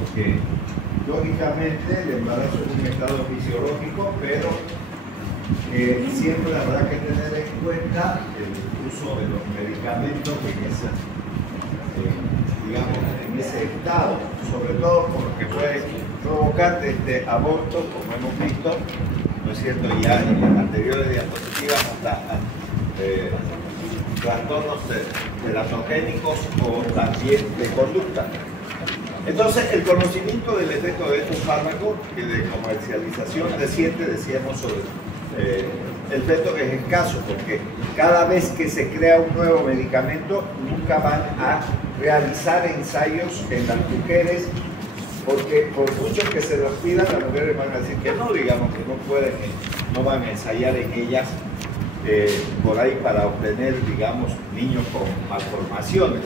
porque lógicamente el embarazo es un estado fisiológico, pero siempre habrá que tener en cuenta el uso de los medicamentos digamos, en ese estado, sobre todo porque puede provocar desde abortos, como hemos visto, ¿no es cierto?, ya en las anteriores diapositivas, hasta trastornos teratogénicos o también de conducta. Entonces, el conocimiento del efecto de estos fármacos que de comercialización reciente, decíamos, sobre el efecto es escaso, porque cada vez que se crea un nuevo medicamento, nunca van a realizar ensayos en las mujeres, porque por mucho que se los pidan, las mujeres van a decir que no, digamos, que no pueden, no van a ensayar en ellas por ahí para obtener, digamos, niños con malformaciones.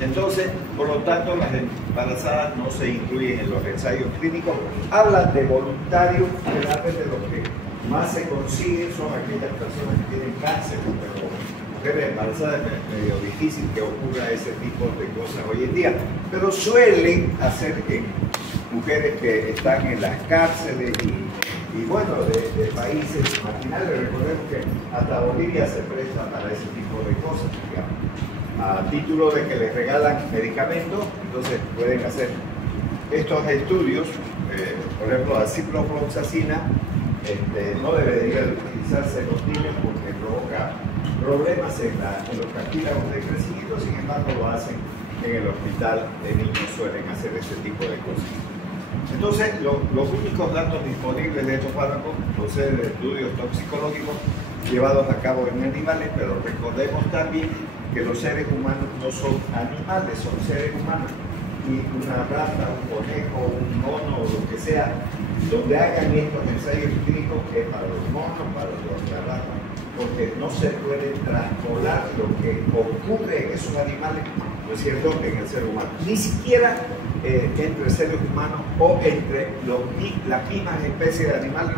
Entonces, por lo tanto, las embarazadas no se incluyen en los ensayos clínicos. Hablan de voluntarios, generalmente lo que más se consigue son aquellas personas que tienen cáncer, pero mujeres embarazadas es medio difícil que ocurra ese tipo de cosas hoy en día, pero suelen hacer en mujeres que están en las cárceles y bueno, de países marginales. Recordemos que hasta Bolivia se presta para ese tipo de cosas, digamos, a título de que les regalan medicamentos. Entonces pueden hacer estos estudios, por ejemplo, la ciprofloxacina no debería de utilizarse en los niños porque provoca problemas en los cartílagos de crecimiento. Sin embargo, lo hacen en el hospital de niños, suelen hacer ese tipo de cosas. Entonces, los únicos datos disponibles de estos fármacos proceden de estudios toxicológicos llevados a cabo en animales, pero recordemos también que los seres humanos no son animales, son seres humanos. Y una rata, un conejo, un mono o lo que sea, donde hagan estos ensayos clínicos, que es para los monos, para los ratas, porque no se puede traspolar lo que ocurre en esos animales, ¿no es cierto?, en el ser humano. Ni siquiera entre seres humanos o entre las mismas especies de animales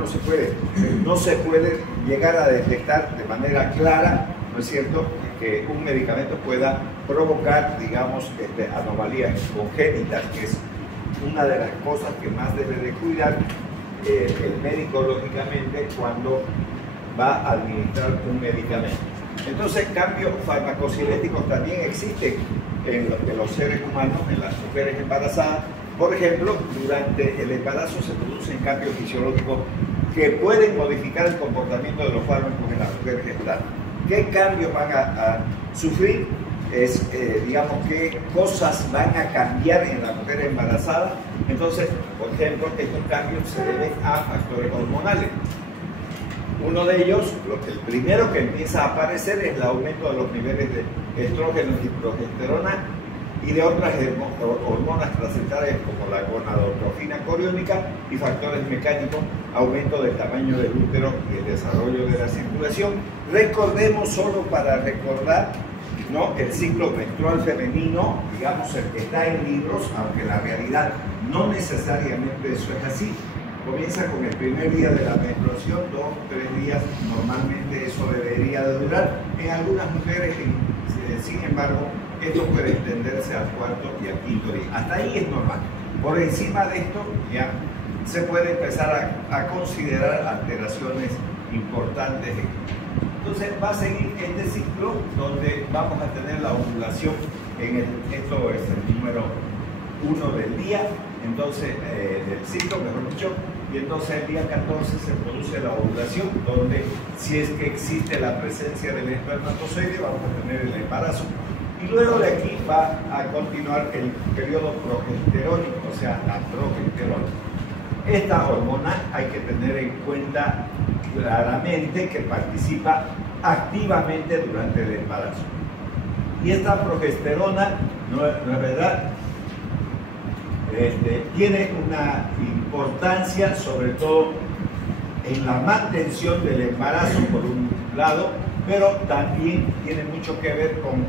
no se puede llegar a detectar de manera clara, ¿no es cierto?, que un medicamento pueda provocar, digamos, anomalías congénitas, que es una de las cosas que más debe de cuidar el médico, lógicamente, cuando va a administrar un medicamento. Entonces, cambios farmacocinéticos también existen en los seres humanos, en las mujeres embarazadas. Por ejemplo, durante el embarazo se producen cambios fisiológicos que pueden modificar el comportamiento de los fármacos en las mujeres gestadas. ¿Qué cambios van a sufrir? Digamos, qué cosas van a cambiar en la mujer embarazada. Entonces, por ejemplo, estos cambios se deben a factores hormonales. Uno de ellos, el primero que empieza a aparecer, es el aumento de los niveles de estrógenos y progesterona y de otras hormonas placentarias como la gonadotrofina coriónica y factores mecánicos, aumento del tamaño del útero y el desarrollo de la circulación. Recordemos, solo para recordar, ¿no?, el ciclo menstrual femenino, digamos, el que está en libros, aunque en la realidad no necesariamente eso es así. Comienza con el primer día de la menstruación, 2 o 3 días, normalmente eso debería de durar. En algunas mujeres, sin embargo, esto puede extenderse al 4.º y al 5.º día. Hasta ahí es normal. Por encima de esto ya se puede empezar a considerar alteraciones importantes. Entonces va a seguir este ciclo donde vamos a tener la ovulación esto es el número 1 del día, entonces del ciclo, mejor dicho, y entonces el día 14 se produce la ovulación, donde si es que existe la presencia del espermatozoide, vamos a tener el embarazo. Y luego de aquí va a continuar el periodo progesterónico, o sea, la progesterona. Esta hormona hay que tener en cuenta claramente que participa activamente durante el embarazo. Y esta progesterona, no es verdad, tiene una importancia sobre todo en la mantención del embarazo, por un lado, pero también tiene mucho que ver con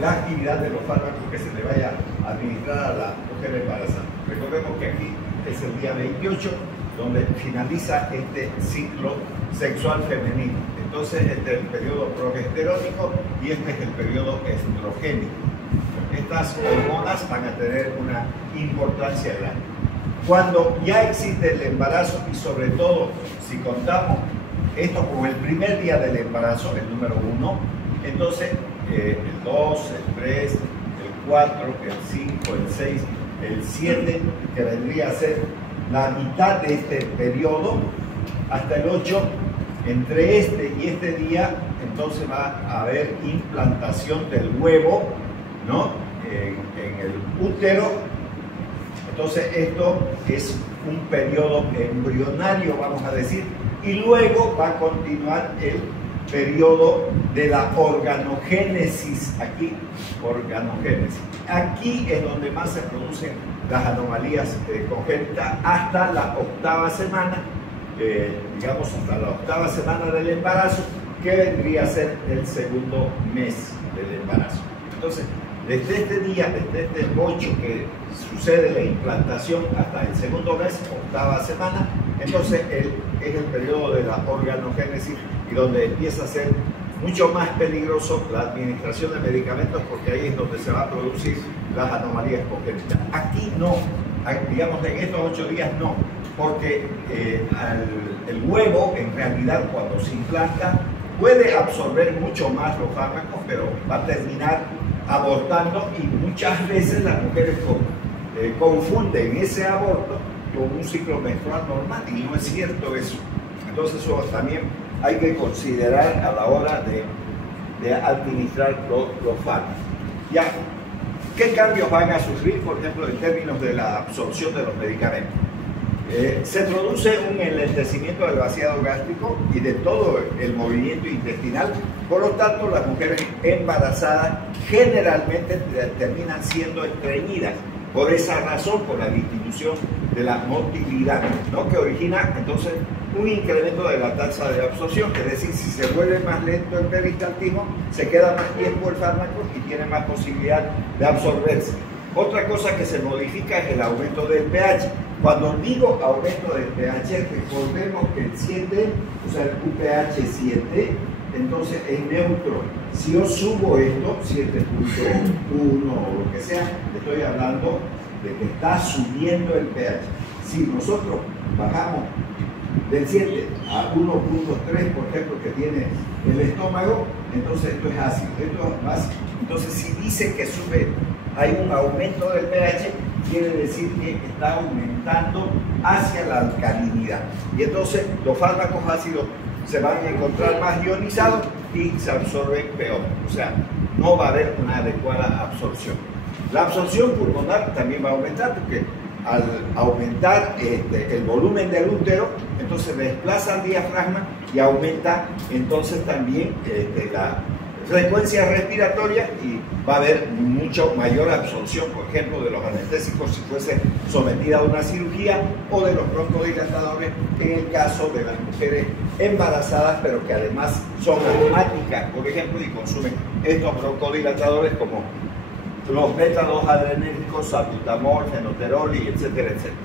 la actividad de los fármacos que se le vaya a administrar a la mujer embarazada. Recordemos que aquí es el día 28, donde finaliza este ciclo sexual femenino. Entonces, este es el periodo progesterónico y este es el periodo estrogénico. Este estas hormonas van a tener una importancia grande. Cuando ya existe el embarazo y sobre todo si contamos esto como el primer día del embarazo, el número 1, entonces el 2, el 3, el 4, el 5, el 6, el 7, que vendría a ser la mitad de este periodo, hasta el 8, entre este y este día, entonces va a haber implantación del huevo, ¿no? En el útero. Entonces esto es un periodo embrionario, vamos a decir, y luego va a continuar el periodo de la organogénesis. Aquí es donde más se producen las anomalías congénitas hasta la 8ª semana, digamos hasta la 8ª semana del embarazo, que vendría a ser el 2º mes del embarazo. Entonces, desde este día, desde este 8 que sucede la implantación hasta el 2º mes, 8ª semana, entonces es el periodo de la organogénesis y donde empieza a ser mucho más peligroso la administración de medicamentos, porque ahí es donde se va a producir las anomalías congénitas. Aquí no, digamos en estos 8 días no, porque el huevo en realidad cuando se implanta puede absorber mucho más los fármacos, pero va a terminar abortando y muchas veces las mujeres confunden ese aborto con un ciclo menstrual normal y no es cierto eso. Entonces eso también hay que considerar a la hora de administrar los fármacos. Ya, ¿qué cambios van a sufrir, por ejemplo, en términos de la absorción de los medicamentos? Se produce un enlentecimiento del vaciado gástrico y de todo el movimiento intestinal. Por lo tanto, las mujeres embarazadas generalmente terminan siendo estreñidas. Por esa razón, por la disminución de la motilidad, ¿no? Que origina entonces un incremento de la tasa de absorción. Es decir, si se vuelve más lento el peristaltismo, se queda más tiempo el fármaco y tiene más posibilidad de absorberse. Otra cosa que se modifica es el aumento del pH. Cuando digo aumento del pH, recordemos que el 7, o sea, el pH 7, entonces es neutro. Si yo subo esto, 7.1 o lo que sea, estoy hablando de que está subiendo el pH. Si nosotros bajamos del 7 a 1.3, por ejemplo, que tiene el estómago, entonces esto es ácido, esto es básico. Entonces, si dice que sube, hay un aumento del pH, quiere decir que está aumentando hacia la alcalinidad. Y entonces los fármacos ácidos se van a encontrar más ionizados y se absorben peor. O sea, no va a haber una adecuada absorción. La absorción pulmonar también va a aumentar porque al aumentar el volumen del útero, entonces desplaza el diafragma y aumenta entonces también la frecuencia respiratoria y va a haber mucho mayor absorción, por ejemplo, de los anestésicos si fuese sometida a una cirugía o de los broncodilatadores en el caso de las mujeres embarazadas, pero que además son asmáticas, por ejemplo, y consumen estos broncodilatadores como los beta-2 adrenérgicos, salbutamol, fenoterol y etcétera, etcétera.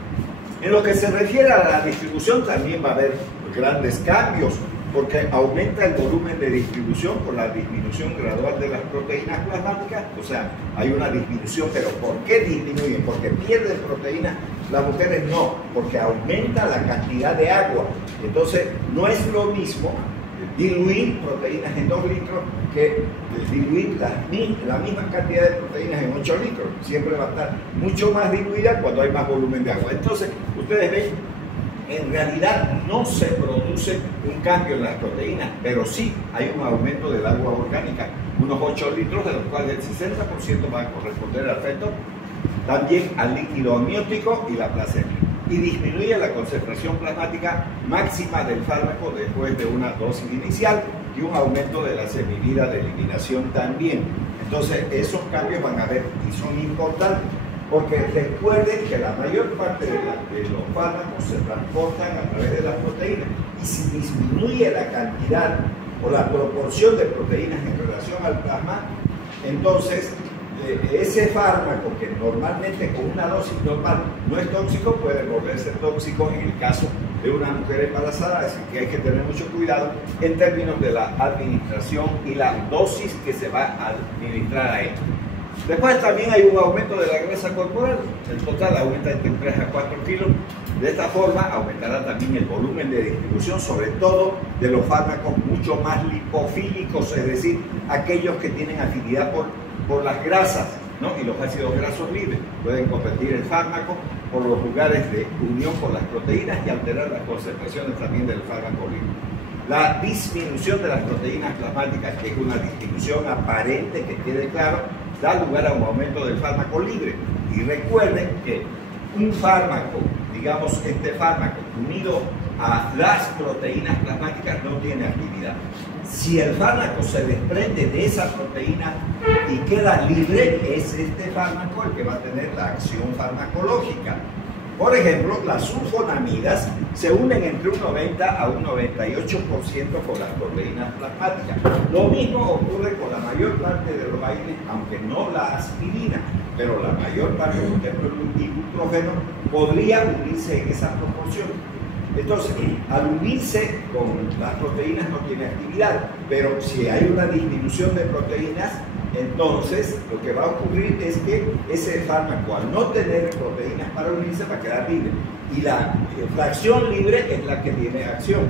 En lo que se refiere a la distribución también va a haber grandes cambios, porque aumenta el volumen de distribución por la disminución gradual de las proteínas plasmáticas. O sea, hay una disminución, pero ¿por qué disminuyen? Porque pierden proteínas. Las mujeres no, porque aumenta la cantidad de agua. Entonces, no es lo mismo diluir proteínas en 2 litros que diluir la misma cantidad de proteínas en 8 litros. Siempre va a estar mucho más diluida cuando hay más volumen de agua. Entonces, ustedes ven, en realidad no se produce un cambio en las proteínas, pero sí hay un aumento del agua orgánica, unos 8 litros, de los cuales el 60% va a corresponder al feto, también al líquido amniótico y la placenta. Y disminuye la concentración plasmática máxima del fármaco después de una dosis inicial y un aumento de la semivida de eliminación también. Entonces, esos cambios van a haber y son importantes. Porque recuerden que la mayor parte de los fármacos se transportan a través de las proteínas y si disminuye la cantidad o la proporción de proteínas en relación al plasma, entonces ese fármaco que normalmente con una dosis normal no es tóxico puede volverse tóxico en el caso de una mujer embarazada, así que hay que tener mucho cuidado en términos de la administración y la dosis que se va a administrar a esto. Después también hay un aumento de la grasa corporal, el total aumenta entre 3 a 4 kilos. De esta forma aumentará también el volumen de distribución, sobre todo de los fármacos mucho más lipofílicos, es decir, aquellos que tienen afinidad por las grasas, ¿no? Y los ácidos grasos libres. Pueden competir el fármaco por los lugares de unión con las proteínas y alterar las concentraciones también del fármaco libre. La disminución de las proteínas plasmáticas, que es una disminución aparente, que quede claro, da lugar a un aumento del fármaco libre. Y recuerden que un fármaco, digamos este fármaco, unido a las proteínas plasmáticas, no tiene actividad. Si el fármaco se desprende de esa proteína y queda libre, es este fármaco el que va a tener la acción farmacológica. Por ejemplo, las sulfonamidas se unen entre un 90 a un 98% con las proteínas plasmáticas. Lo mismo ocurre con la mayor parte de los AINES, aunque no la aspirina, pero la mayor parte, por ejemplo, el ibuprofeno, podría unirse en esa proporción. Entonces, al unirse con las proteínas no tiene actividad, pero si hay una disminución de proteínas, entonces lo que va a ocurrir es que ese fármaco, al no tener proteínas para unirse, va a quedar libre. Y la fracción libre es la que tiene acción.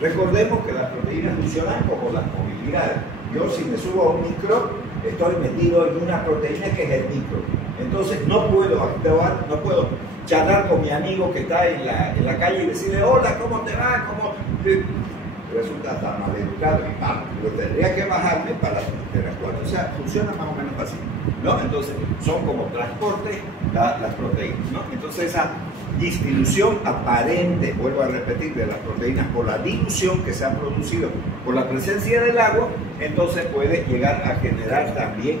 Recordemos que las proteínas funcionan como las movilidades. Yo, si me subo a un micro, estoy metido en una proteína que es el micro. Entonces no puedo actuar, no puedo charlar con mi amigo que está en la calle y decirle: hola, ¿cómo te va? ¿Cómo? Resulta tan mal educado y mal, pero tendría que bajarme para interactuar. O sea, funciona más o menos así, ¿no? Entonces, son como transporte las proteínas, ¿no? Entonces, esa disminución aparente, vuelvo a repetir, de las proteínas por la dilución que se ha producido por la presencia del agua, entonces puede llegar a generar también,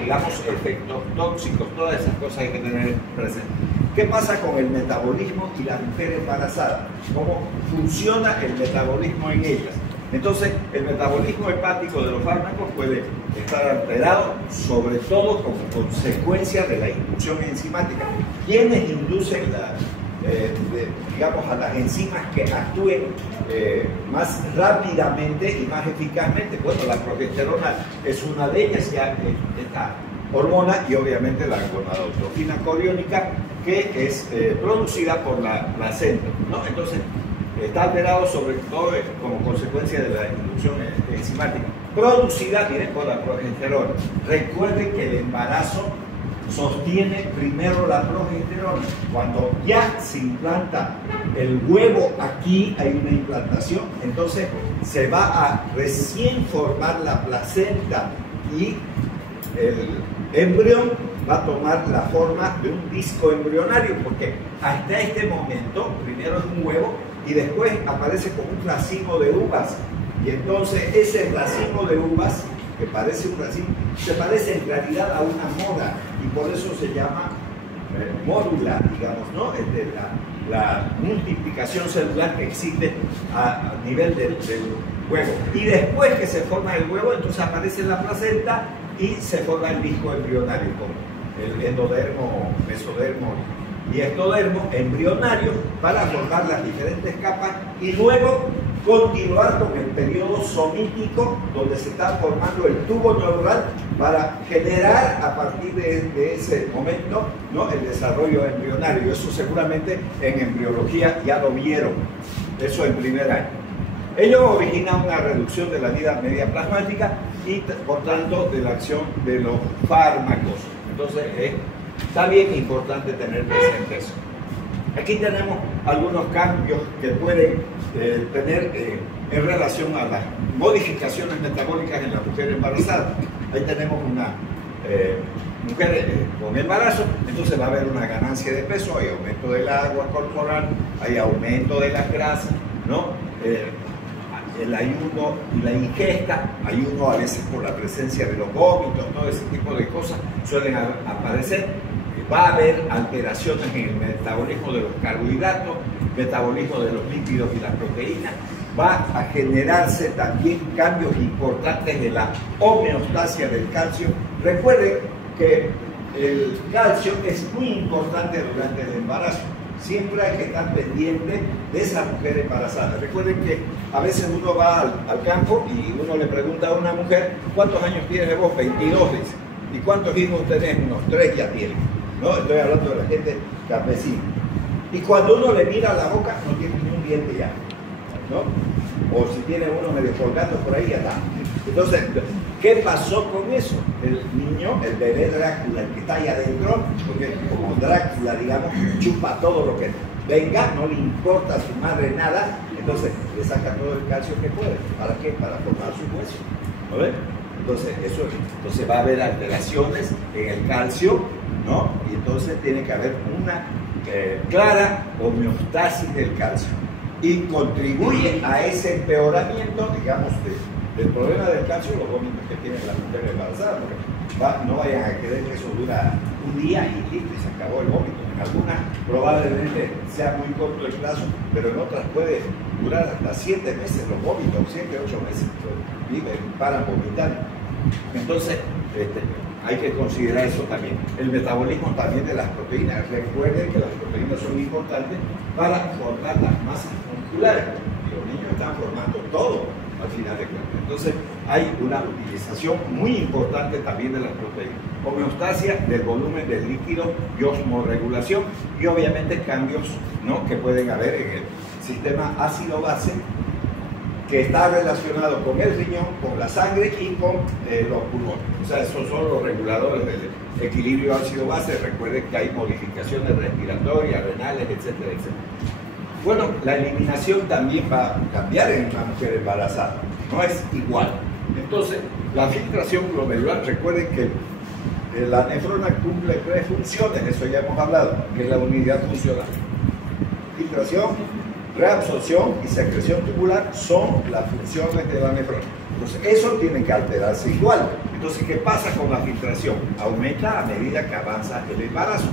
digamos, efectos tóxicos. Todas esas cosas hay que tener presentes. ¿Qué pasa con el metabolismo y la mujer embarazada? ¿Cómo funciona el metabolismo en ellas? Entonces, el metabolismo hepático de los fármacos puede estar alterado, sobre todo como consecuencia de la inducción enzimática. ¿Quiénes inducen digamos, a las enzimas que actúen más rápidamente y más eficazmente? Bueno, la progesterona es una de ellas, ya esta hormona, y obviamente la gonadotropina coriónica, que es producida por la placenta, ¿no? Entonces, está alterado sobre todo como consecuencia de la inducción enzimática, producida, miren, por la progesterona. Recuerden que el embarazo sostiene primero la progesterona. Cuando ya se implanta el huevo, aquí hay una implantación, entonces se va a recién formar la placenta y el embrión va a tomar la forma de un disco embrionario, porque hasta este momento primero es un huevo y después aparece como un racimo de uvas, y entonces ese racimo de uvas, que parece un racimo, se parece en realidad a una mora, y por eso se llama mórula, digamos, ¿no? La multiplicación celular que existe a nivel del huevo. Y después que se forma el huevo, entonces aparece la placenta y se forma el disco embrionario, como el endodermo, mesodermo y ectodermo embrionario, para formar las diferentes capas y luego continuar con el periodo somítico, donde se está formando el tubo neural para generar a partir de ese momento, ¿no?, el desarrollo embrionario. Eso seguramente en embriología ya lo vieron, eso en primer año. Ello origina una reducción de la vida media plasmática y, por tanto, de la acción de los fármacos. Entonces, es también importante tener presente eso. Aquí tenemos algunos cambios que pueden tener en relación a las modificaciones metabólicas en la mujer embarazada. Ahí tenemos una mujer con embarazo, entonces va a haber una ganancia de peso, hay aumento del agua corporal, hay aumento de las grasas, ¿no? El ayuno y la ingesta, ayuno a veces por la presencia de los vómitos, todo ese tipo de cosas suelen aparecer. Va a haber alteraciones en el metabolismo de los carbohidratos, metabolismo de los lípidos y las proteínas. Va a generarse también cambios importantes en la homeostasia del calcio. Recuerden que el calcio es muy importante durante el embarazo. Siempre hay que estar pendiente de esa mujer embarazada. Recuerden que a veces uno va al campo y uno le pregunta a una mujer: ¿cuántos años tienes vos? 22, dice. ¿Y cuántos hijos tenés? Unos 3 ya tienen, ¿no? Estoy hablando de la gente campesina. Y cuando uno le mira la boca, no tiene ningún diente ya, ¿no? O si tiene uno medio colgando por ahí, ya está. Entonces, ¿qué pasó con eso? El niño, el bebé Drácula, el que está ahí adentro, porque como Drácula, digamos, chupa todo lo que venga, no le importa a su madre nada, entonces le saca todo el calcio que puede. ¿Para qué? Para formar sus huesos. ¿No ven? Entonces, entonces va a haber alteraciones en el calcio, ¿no? Y entonces tiene que haber una clara homeostasis del calcio. Y contribuye a ese empeoramiento, digamos, del problema del calcio, los vómitos que tienen las mujeres embarazadas, porque no vayan a creer que eso dura un día y listo, y se acabó el vómito. En algunas probablemente sea muy corto el plazo, pero en otras puede durar hasta 7 meses los vómitos, 7, 8 meses, viven, paran vomitando. Entonces, hay que considerar eso también. El metabolismo también de las proteínas. Recuerden que las proteínas son importantes para formar las masas musculares. Y los niños están formando todo al final de cuentas. Entonces, hay una utilización muy importante también de las proteínas. Homeostasia del volumen del líquido y osmorregulación, y obviamente cambios, ¿no?, que pueden haber en el sistema ácido-base, que está relacionado con el riñón, con la sangre y con los pulmones. O sea, esos son los reguladores del equilibrio ácido-base. Recuerden que hay modificaciones respiratorias, renales, etcétera, etcétera. Bueno, la eliminación también va a cambiar en una mujer embarazada, no es igual. Entonces, la filtración glomerular, recuerden que la nefrona cumple 3 funciones, eso ya hemos hablado, que es la unidad funcional. Filtración, reabsorción y secreción tubular son las funciones de la nefrona. Entonces, eso tiene que alterarse igual. Entonces, ¿qué pasa con la filtración? Aumenta a medida que avanza el embarazo,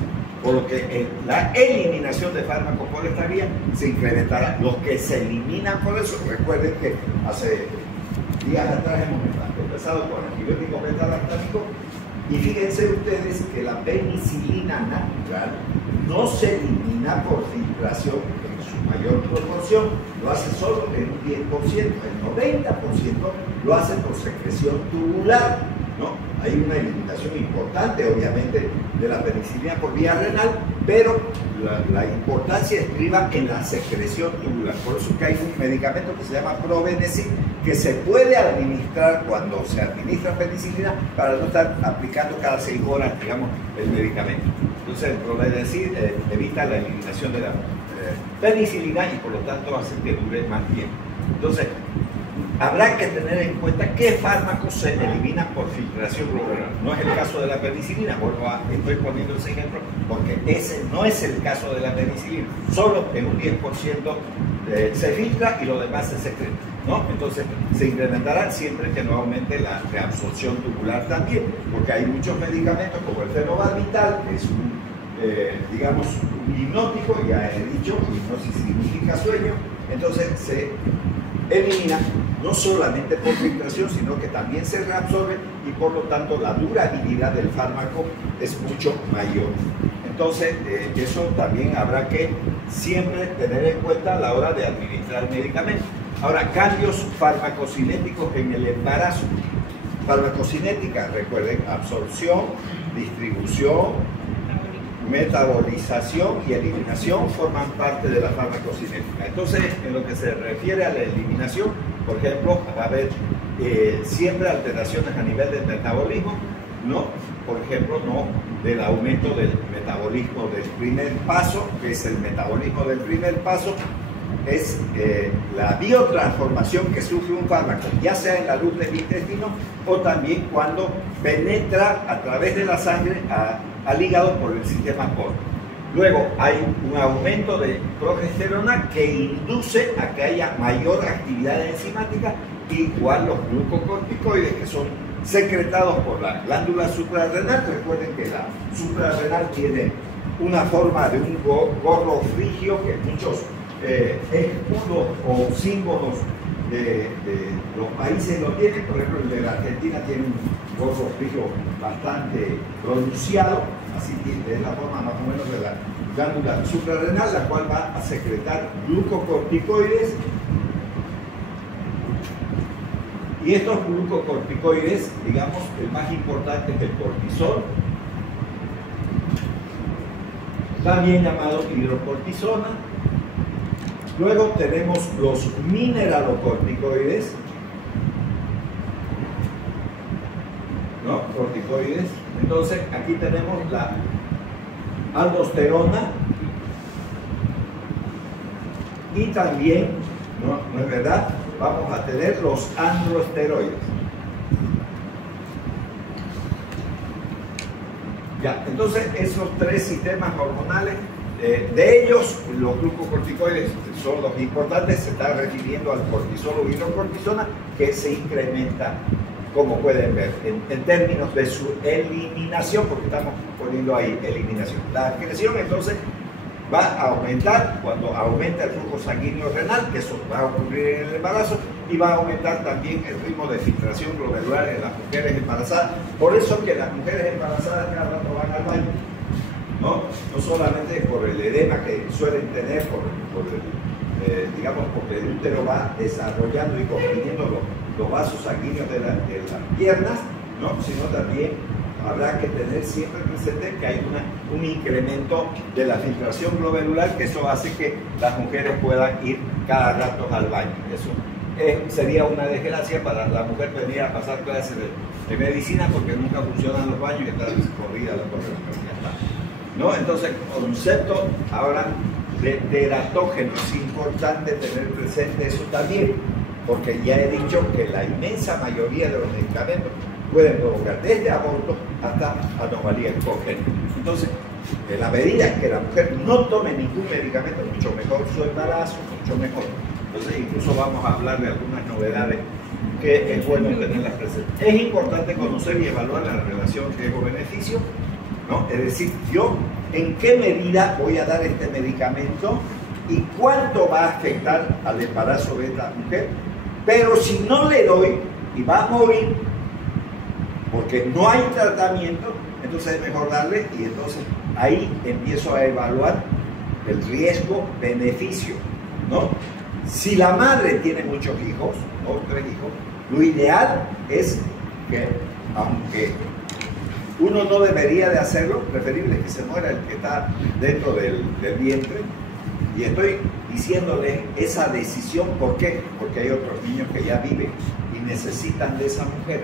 por lo que la eliminación de fármacos por esta vía se incrementará. Los que se eliminan por eso, recuerden que hace días atrás hemos empezado con antibióticos beta-lactámicos, y fíjense ustedes que la penicilina natural no se elimina por filtración en su mayor proporción, lo hace solo en un 10%, el 90% lo hace por secreción tubular, ¿no? Hay una eliminación importante, obviamente, de la penicilina por vía renal, pero la importancia estriba en la secreción tubular. Por eso que hay un medicamento que se llama Probenecid, que se puede administrar cuando se administra penicilina para no estar aplicando cada 6 horas, digamos, el medicamento. Entonces, el Probenecid evita la eliminación de la penicilina y por lo tanto hace que dure más tiempo. Entonces, habrá que tener en cuenta qué fármacos se eliminan por filtración glomerular. No es el caso de la penicilina, estoy poniendo ese ejemplo porque ese no es el caso de la penicilina. Solo en un 10% se filtra y lo demás se secreta, ¿no? Entonces se incrementará siempre que no aumente la reabsorción tubular también, porque hay muchos medicamentos como el fenobarbital, que es digamos, un hipnótico, ya he dicho, hipnosis significa sueño, entonces se elimina no solamente por filtración, sino que también se reabsorbe y por lo tanto la durabilidad del fármaco es mucho mayor. Entonces, eso también habrá que siempre tener en cuenta a la hora de administrar medicamentos. Ahora, cambios farmacocinéticos en el embarazo. Farmacocinética, recuerden, absorción, distribución, metabolización y eliminación forman parte de la farmacocinética. Entonces, en lo que se refiere a la eliminación, por ejemplo, va a haber siempre alteraciones a nivel del metabolismo, ¿no? Por ejemplo, no del aumento del metabolismo del primer paso, que es el metabolismo del primer paso, es la biotransformación que sufre un fármaco, ya sea en la luz del intestino o también cuando penetra a través de la sangre al hígado por el sistema porto. Luego hay un aumento de progesterona que induce a que haya mayor actividad enzimática, igual los glucocorticoides que son secretados por la glándula suprarrenal. Recuerden que la suprarrenal tiene una forma de un gorro frigio que muchos escudos o símbolos de los países lo tienen. Por ejemplo, el de la Argentina tiene un gorro frigio bastante pronunciado, así es la forma más o menos de la glándula suprarrenal, la cual va a secretar glucocorticoides Y estos glucocorticoides, digamos, el más importante es el cortisol, también llamado hidrocortisona. Luego tenemos los mineralocorticoides, ¿no? Corticoides. Entonces, aquí tenemos la aldosterona y también, no es verdad, vamos a tener los androesteroides. Ya, entonces esos tres sistemas hormonales, de ellos los glucocorticoides son los importantes, se está refiriendo al cortisol o hidrocortisona que se incrementa, como pueden ver, en términos de su eliminación, porque estamos poniendo ahí eliminación. La excreción entonces va a aumentar cuando aumenta el flujo sanguíneo renal, que eso va a ocurrir en el embarazo, y va a aumentar también el ritmo de filtración glomerular en las mujeres embarazadas. Por eso que las mujeres embarazadas cada rato van al baño, no solamente por el edema que suelen tener, digamos, porque el útero va desarrollando y comprimiendo los vasos sanguíneos de las piernas, sino también habrá que tener siempre presente que hay un incremento de la filtración glomerular, que eso hace que las mujeres puedan ir cada rato al baño. Eso sería una desgracia para la mujer venir a pasar clases de medicina, porque nunca funcionan los baños y está corrida la cosa. Entonces, concepto ahora de teratógeno, es importante tener presente eso también, porque ya he dicho que la inmensa mayoría de los medicamentos pueden provocar desde aborto hasta anomalías congénitas. Entonces, en la medida que la mujer no tome ningún medicamento, mucho mejor su embarazo, mucho mejor. Entonces, incluso vamos a hablar de algunas novedades que es bueno tenerlas presentes. Es importante conocer y evaluar la relación riesgo-beneficio, es decir, yo en qué medida voy a dar este medicamento y cuánto va a afectar al embarazo de esta mujer. Pero si no le doy y va a morir porque no hay tratamiento, entonces es mejor darle, y entonces ahí empiezo a evaluar el riesgo-beneficio, Si la madre tiene muchos hijos, 2 o 3 hijos, lo ideal es que, aunque uno no debería de hacerlo, preferible que se muera el que está dentro del vientre. Y estoy diciéndole esa decisión, ¿por qué? Porque hay otros niños que ya viven y necesitan de esa mujer,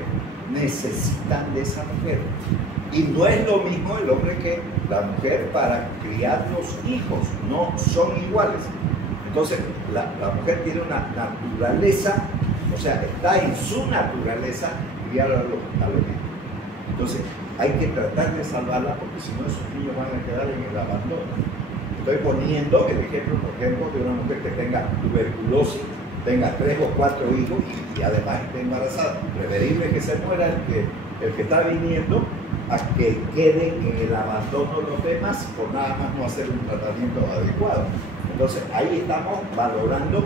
Y no es lo mismo el hombre que la mujer para criar los hijos, no son iguales. Entonces, la mujer tiene una naturaleza, o sea, está en su naturaleza criar a los hijos. Entonces, hay que tratar de salvarla, porque si no, esos niños van a quedar en el abandono. Estoy poniendo el ejemplo, por ejemplo, de una mujer que tenga tuberculosis, tenga 3 o 4 hijos y además esté embarazada. Preferible que se muera el que está viniendo a que queden en el abandono los demás por nada más no hacer un tratamiento adecuado. Entonces, ahí estamos valorando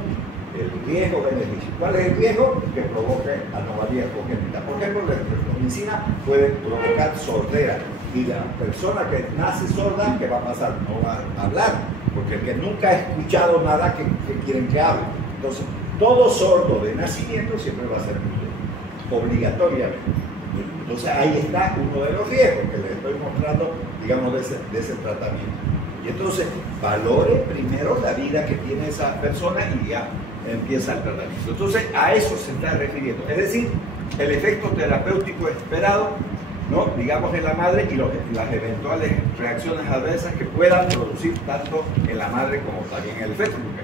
el riesgo-beneficio. ¿Cuál es el riesgo? Que provoque anomalías congénitas. Por ejemplo, la estreptomicina puede provocar sordera. Y la persona que nace sorda, ¿qué va a pasar? No va a hablar, porque el que nunca ha escuchado nada que quieren que hable. Entonces, todo sordo de nacimiento siempre va a ser mudo, obligatoriamente. Entonces, ahí está uno de los riesgos que les estoy mostrando, digamos, de ese tratamiento. Y entonces, valore primero la vida que tiene esa persona y ya empieza el tratamiento. Entonces, a eso se está refiriendo. Es decir, el efecto terapéutico esperado, digamos, en la madre, y las eventuales reacciones adversas que puedan producir tanto en la madre como también en el feto, porque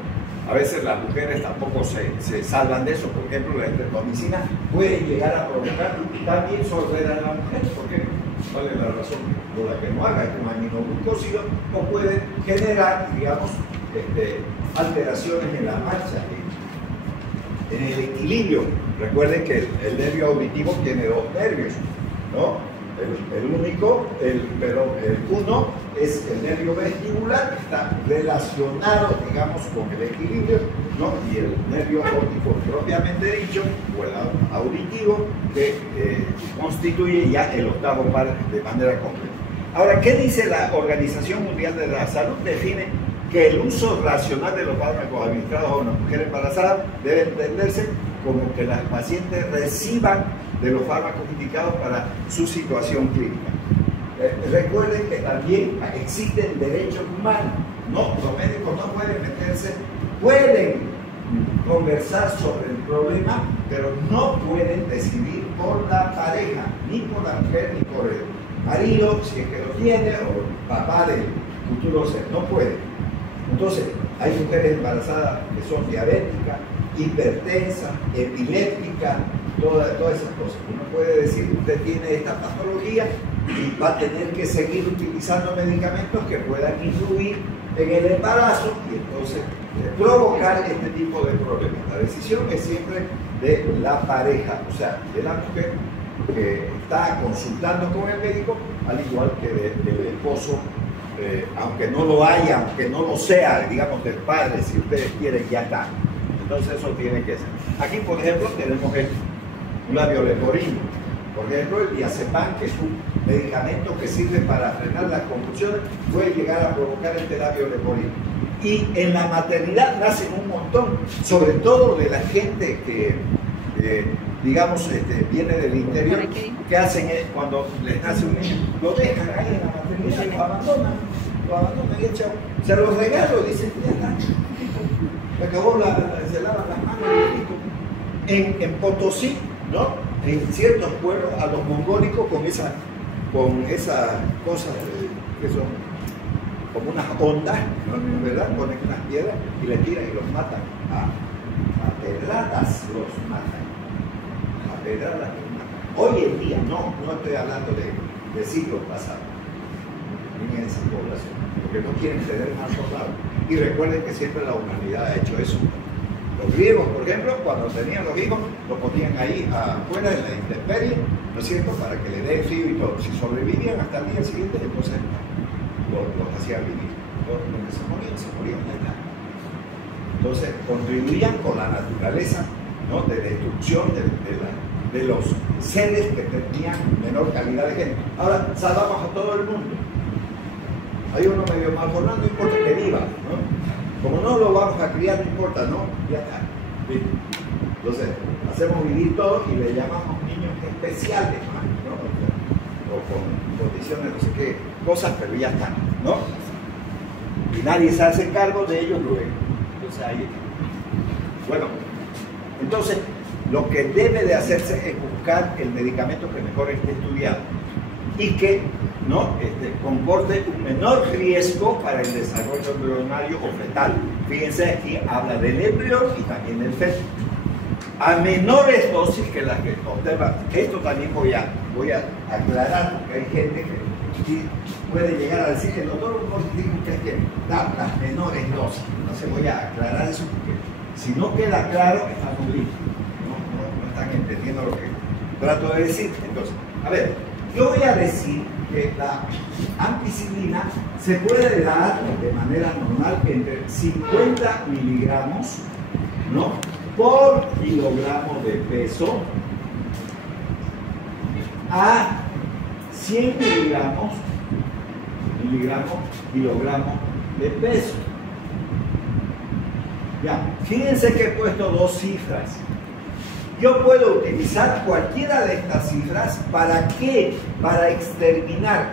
a veces las mujeres tampoco se salvan de eso. Por ejemplo, la estreptomicina puede llegar a provocar también sordera en la mujer. ¿Por qué? ¿Cuál es la razón por la que no haga? Es un aminoglucósido, o puede generar, digamos, alteraciones en la marcha, en el equilibrio. Recuerden que el nervio auditivo tiene 2 nervios, pero el uno es el nervio vestibular, que está relacionado, digamos, con el equilibrio, y el nervio óptico propiamente dicho, o el auditivo, que constituye ya el 8º par de manera completa. Ahora, ¿qué dice la Organización Mundial de la Salud? Define que el uso racional de los fármacos administrados a una mujer embarazada debe entenderse como que las pacientes reciban de los fármacos indicados para su situación clínica. Recuerden que también existen derechos humanos, ¿no? Los médicos no pueden meterse, pueden conversar sobre el problema, pero no pueden decidir por la pareja, ni por la mujer, ni por el marido, si es que lo tiene, o el papá del futuro ser, no pueden. Entonces, hay mujeres embarazadas que son diabéticas, hipertensas, epilépticas, todas esas cosas. Uno puede decir, usted tiene esta patología y va a tener que seguir utilizando medicamentos que puedan influir en el embarazo y entonces provocar este tipo de problemas. La decisión es siempre de la pareja, o sea, de la mujer que está consultando con el médico, al igual que del esposo, aunque no lo haya, aunque no lo sea, digamos, del padre, si ustedes quieren, ya está. Entonces eso tiene que ser. Aquí, por ejemplo, tenemos un labio leporino. Por ejemplo, el diazepam, que es un medicamento que sirve para frenar las convulsiones, puede llegar a provocar este labio leporino. Y en la maternidad nacen un montón, sobre todo de la gente que, digamos, viene del interior, que hacen es, cuando les nace un niño, lo dejan ahí en la maternidad, lo abandonan y echan, se los regalo, dicen, ya está, se acabó, se lavan las manos y listo. En Potosí, ¿no? En ciertos pueblos, a los mongólicos con esas cosas que son como unas ondas, ¿no? ¿Verdad? Ponen unas piedras y les tiran y los matan. A pedradas los matan. A pedradas los matan. Hoy en día, no estoy hablando de siglos pasados, ni en esa población, porque no quieren tener más soldados. Y recuerden que siempre la humanidad ha hecho eso. Los griegos, por ejemplo, cuando tenían los hijos, los ponían ahí afuera de la intemperie, ¿no es cierto?, para que le dé frío y todo. Si sobrevivían hasta el día siguiente, entonces los hacían vivir. Los que se morían de nada. Entonces, contribuían con la naturaleza, ¿no?, de destrucción de los seres que tenían menor calidad de género. Ahora, salvamos a todo el mundo. Hay uno medio malformado, no importa que viva, ¿no? Como no lo vamos a criar, no importa, ¿no? Ya está. ¿Sí? Entonces, hacemos vivir todo y le llamamos niños especiales, ¿no? O con condiciones, no sé qué cosas, pero ya están, ¿no? Y nadie se hace cargo de ellos luego. Entonces, ahí. Bueno, entonces, lo que debe de hacerse es buscar el medicamento que mejor esté estudiado y que ¿no? comporte un menor riesgo para el desarrollo embrionario o fetal. Fíjense, aquí habla del embrión y también del feto. A menores dosis que las que observa. Esto también voy a aclarar, porque hay gente que puede llegar a decir que el doctor dijo que hay que dar las menores dosis. Entonces voy a aclarar eso, porque si no queda claro, está muy lindo. No están entendiendo lo que trato de decir. Entonces, a ver, yo voy a decir que la ampicilina se puede dar de manera normal entre 50 miligramos, ¿no?, por kilogramo de peso a 100 kilogramos de peso. Ya, fíjense que he puesto dos cifras. Yo puedo utilizar cualquiera de estas cifras. ¿Para qué? Para exterminar.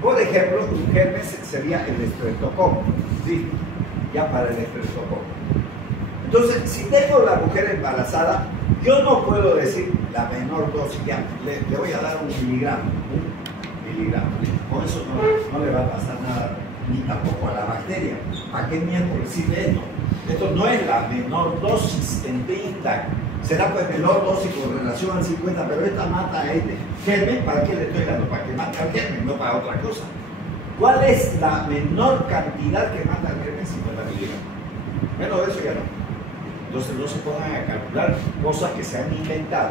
Por ejemplo, un germen sería el estreptococo. ¿Sí? Ya para el estreptococo. Entonces, si tengo la mujer embarazada, yo no puedo decir la menor dosis. Ya, le voy a dar un miligramo. Con eso no le va a pasar nada, ni tampoco a la bacteria. ¿Para qué miércoles sirve esto? Esto no es la menor dosis, entiendan. Será pues menor dosis con relación al 50, pero esta mata a este germen. ¿Para qué le estoy dando? Para que mate al germen, no para otra cosa. ¿Cuál es la menor cantidad que mata al germen? 50 miligramos. Menos de eso ya no. Entonces no se pongan a calcular cosas que se han inventado.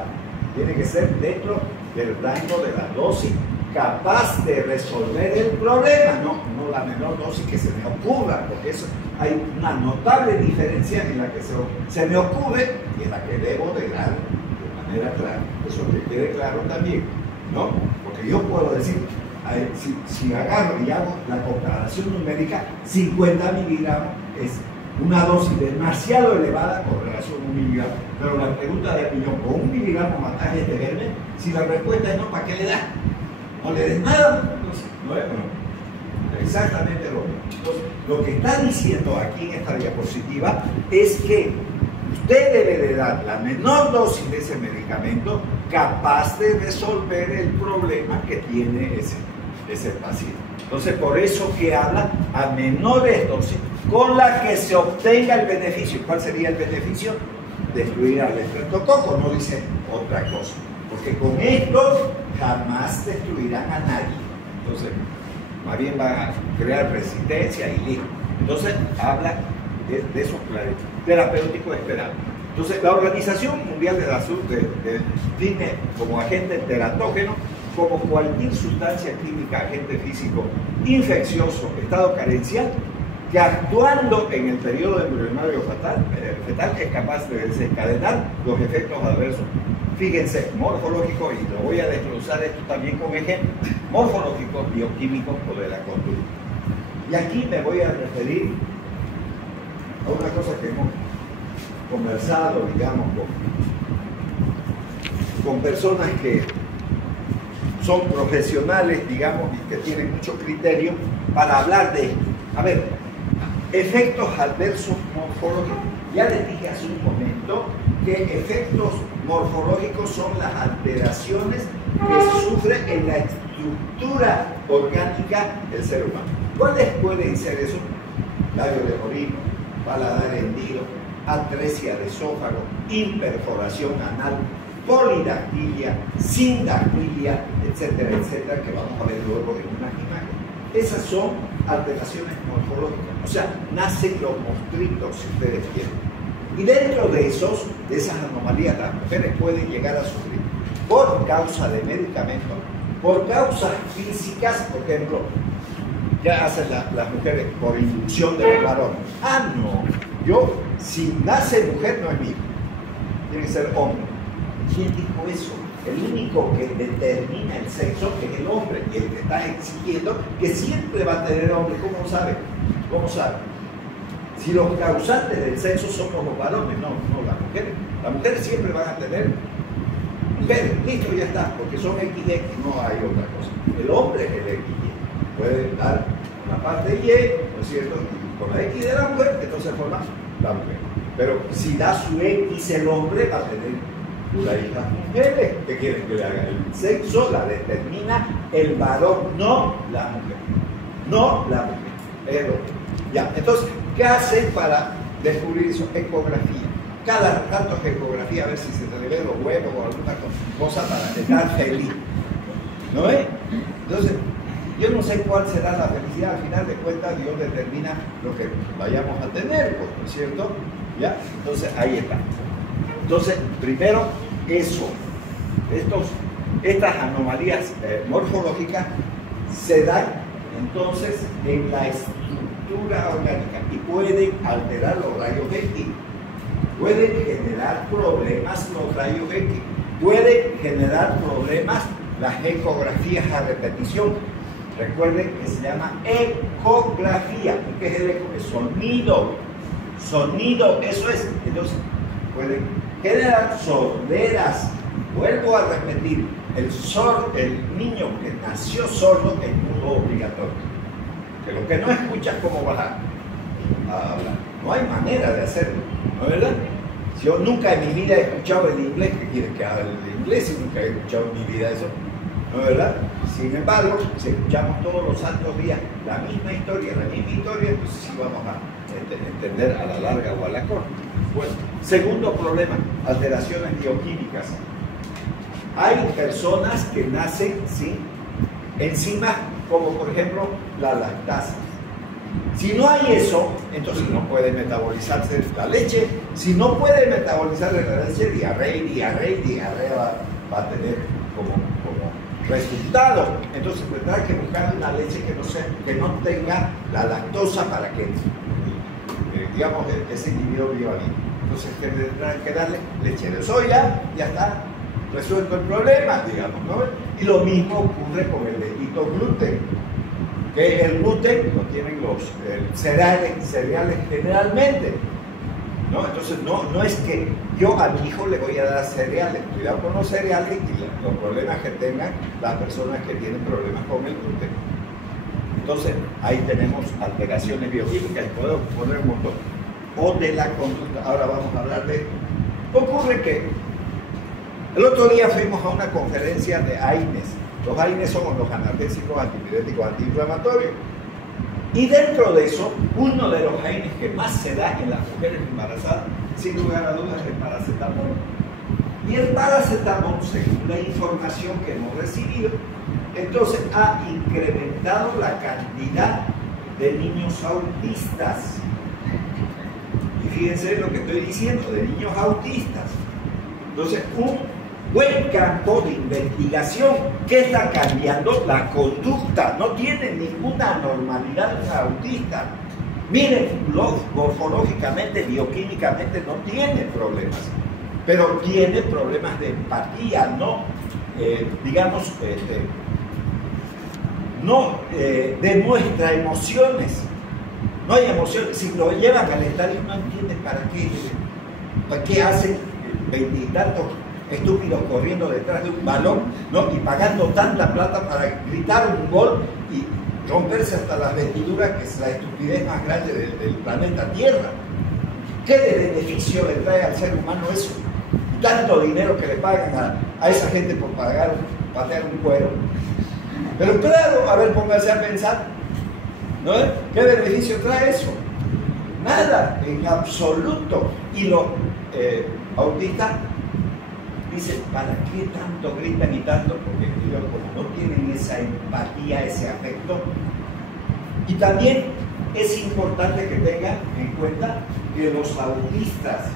Tiene que ser dentro del rango de la dosis capaz de resolver el problema, no la menor dosis que se me ocurra, porque eso hay una notable diferencia en la que se me ocurre y en la que debo de dar de manera clara. Eso que quede claro también, ¿no? Porque yo puedo decir, si agarro y hago la comparación numérica, 50 miligramos es una dosis demasiado elevada con relación a 1 miligramo. Pero la pregunta de millón, ¿con 1 miligramo matas este germen? Si la respuesta es no, ¿para qué le das? No le des nada, entonces, no es no. Exactamente lo mismo. Entonces, lo que está diciendo aquí en esta diapositiva es que usted debe de dar la menor dosis de ese medicamento capaz de resolver el problema que tiene ese paciente. Entonces, por eso que habla a menores dosis con la que se obtenga el beneficio. ¿Cuál sería el beneficio? Destruir al estreptococo, no dice otra cosa. Porque con esto jamás destruirán a nadie. Entonces, más bien van a crear resistencia y listo. Entonces, habla de esos terapéuticos esperados. Entonces, la Organización Mundial de la Salud define como agente teratógeno como cualquier sustancia química, agente físico infeccioso, estado carencial, que actuando en el periodo embrionario fetal es capaz de desencadenar los efectos adversos. Fíjense, morfológicos, y lo voy a desglosar esto también con ejemplos, morfológicos, bioquímicos o de la conducta. Y aquí me voy a referir a una cosa que hemos conversado, digamos, con personas que son profesionales, digamos, y que tienen mucho criterio para hablar de, a ver, efectos adversos morfológicos. Ya les dije hace un momento que efectos morfológicos son las alteraciones que sufre en la estructura orgánica del ser humano. ¿Cuáles pueden ser esos? Labio leporino, paladar hendido, atresia de esófago, imperforación anal, polidactilia, sindactilia, etcétera, etcétera, que vamos a ver luego en unas imágenes. Esas son alteraciones morfológicas, o sea, nacen los mostritos, si ustedes quieren. Y dentro de esas anomalías, las mujeres pueden llegar a sufrir por causa de medicamentos, por causas físicas, por ejemplo, ¿qué hacen las mujeres por inducción de los varones? Ah, no, si nace mujer no es mío, tiene que ser hombre. ¿Quién dijo eso? El único que determina el sexo es el hombre, y el que está exigiendo que siempre va a tener hombre. ¿Cómo sabe? ¿Cómo sabe? Si los causantes del sexo somos los varones, no las mujeres. Las mujeres siempre van a tener mujeres, listo, ya está, porque son XX, no hay otra cosa. El hombre es el XY. Puede dar una parte Y, ¿no es cierto? Y con la X de la mujer, entonces forma la mujer. Pero si da su X el hombre, va a tener una hija mujeres. ¿Qué quieren que le haga? El sexo la determina el varón, no la mujer. No la mujer, es el hombre. Ya, entonces, ¿qué hacen para descubrir eso? Ecografía. Cada tanto es ecografía, a ver si se le ven los huevos o alguna cosa para estar feliz. ¿No es? Entonces, yo no sé cuál será la felicidad. Al final de cuentas, Dios determina lo que vayamos a tener, ¿no es cierto? ¿Ya? Entonces, ahí está. Entonces, primero, estas anomalías morfológicas se dan entonces en la estructura orgánica y pueden alterar los rayos X, pueden generar problemas los rayos X, pueden generar problemas las ecografías a repetición. Recuerden que se llama ecografía. ¿Qué es el eco? Es sonido. Sonido, eso es. Entonces, pueden generar sorderas. Vuelvo a repetir, el niño que nació sordo es mudo obligatorio. Que lo que no escuchas, ¿cómo vas a hablar? No hay manera de hacerlo, ¿no es verdad? Yo nunca en mi vida he escuchado el inglés. ¿Qué quieres que hable el inglés? Y nunca he escuchado en mi vida eso, ¿no es verdad? Sin embargo, si escuchamos todos los santos días la misma historia, entonces sí vamos a entender a la larga o a la corta. Bueno, segundo problema, alteraciones bioquímicas. Hay personas que nacen sin enzimas como por ejemplo la lactasa. Si no hay eso, entonces no puede metabolizarse la leche. Si no puede metabolizarse la leche, diarrea va a tener como resultado. Entonces tendrá que buscar una leche que no tenga la lactosa para que, digamos, ese individuo viva bien. Entonces tendrán que darle leche de soya, ya está resuelto el problema, digamos, ¿no? Y lo mismo ocurre con el bendito gluten. que el gluten lo tienen los cereales generalmente, ¿no? Entonces no es que yo a mi hijo le voy a dar cereales, cuidado con los cereales y los problemas que tengan las personas que tienen problemas con el gluten. Entonces ahí tenemos alteraciones bioquímicas y podemos poner un montón. O de la conducta, ahora vamos a hablar de... Ocurre que el otro día fuimos a una conferencia de AINES. Los AINES son los analgésicos, antipiréticos, antiinflamatorios. Y dentro de eso, uno de los AINES que más se da en las mujeres embarazadas, sin lugar a dudas, es el paracetamol. Y el paracetamol, según la información que hemos recibido, entonces ha incrementado la cantidad de niños autistas. Y fíjense lo que estoy diciendo, de niños autistas. Entonces, un buen campo de investigación que está cambiando la conducta. No tiene ninguna anormalidad un autista. Miren, morfológicamente, bioquímicamente no tiene problemas, pero tiene problemas de empatía, no, no demuestra emociones. No hay emociones. Si lo llevan al estadio no entienden para qué hacen veintitantos estúpidos corriendo detrás de un balón, ¿no? Y pagando tanta plata para gritar un gol y romperse hasta las vestiduras, que es la estupidez más grande del planeta Tierra. ¿Qué de beneficio le trae al ser humano eso? Tanto dinero que le pagan a esa gente por patear un cuero. Pero claro, a ver, póngase a pensar, ¿no? ¿Qué beneficio trae eso? Nada, en absoluto. Y los autistas dicen, ¿para qué tanto gritan y tanto? Porque ellos como no tienen esa empatía, ese afecto. Y también es importante que tengan en cuenta que los autistas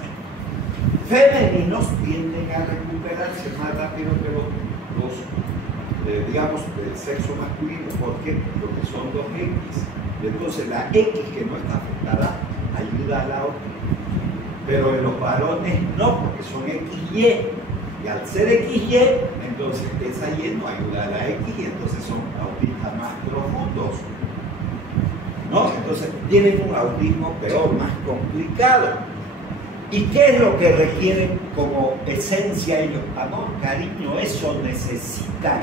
femeninos tienden a recuperarse más rápido que los digamos, del sexo masculino. ¿Por qué? Porque son dos X. Entonces la X que no está afectada ayuda a la otra. Pero en los varones no, porque son XY. Y al ser XY, entonces esa Y no ayuda a la X y entonces son autistas más profundos, ¿no? Entonces tienen un autismo peor, más complicado. ¿Y qué es lo que requieren como esencia ellos? Amor, cariño, eso necesitan,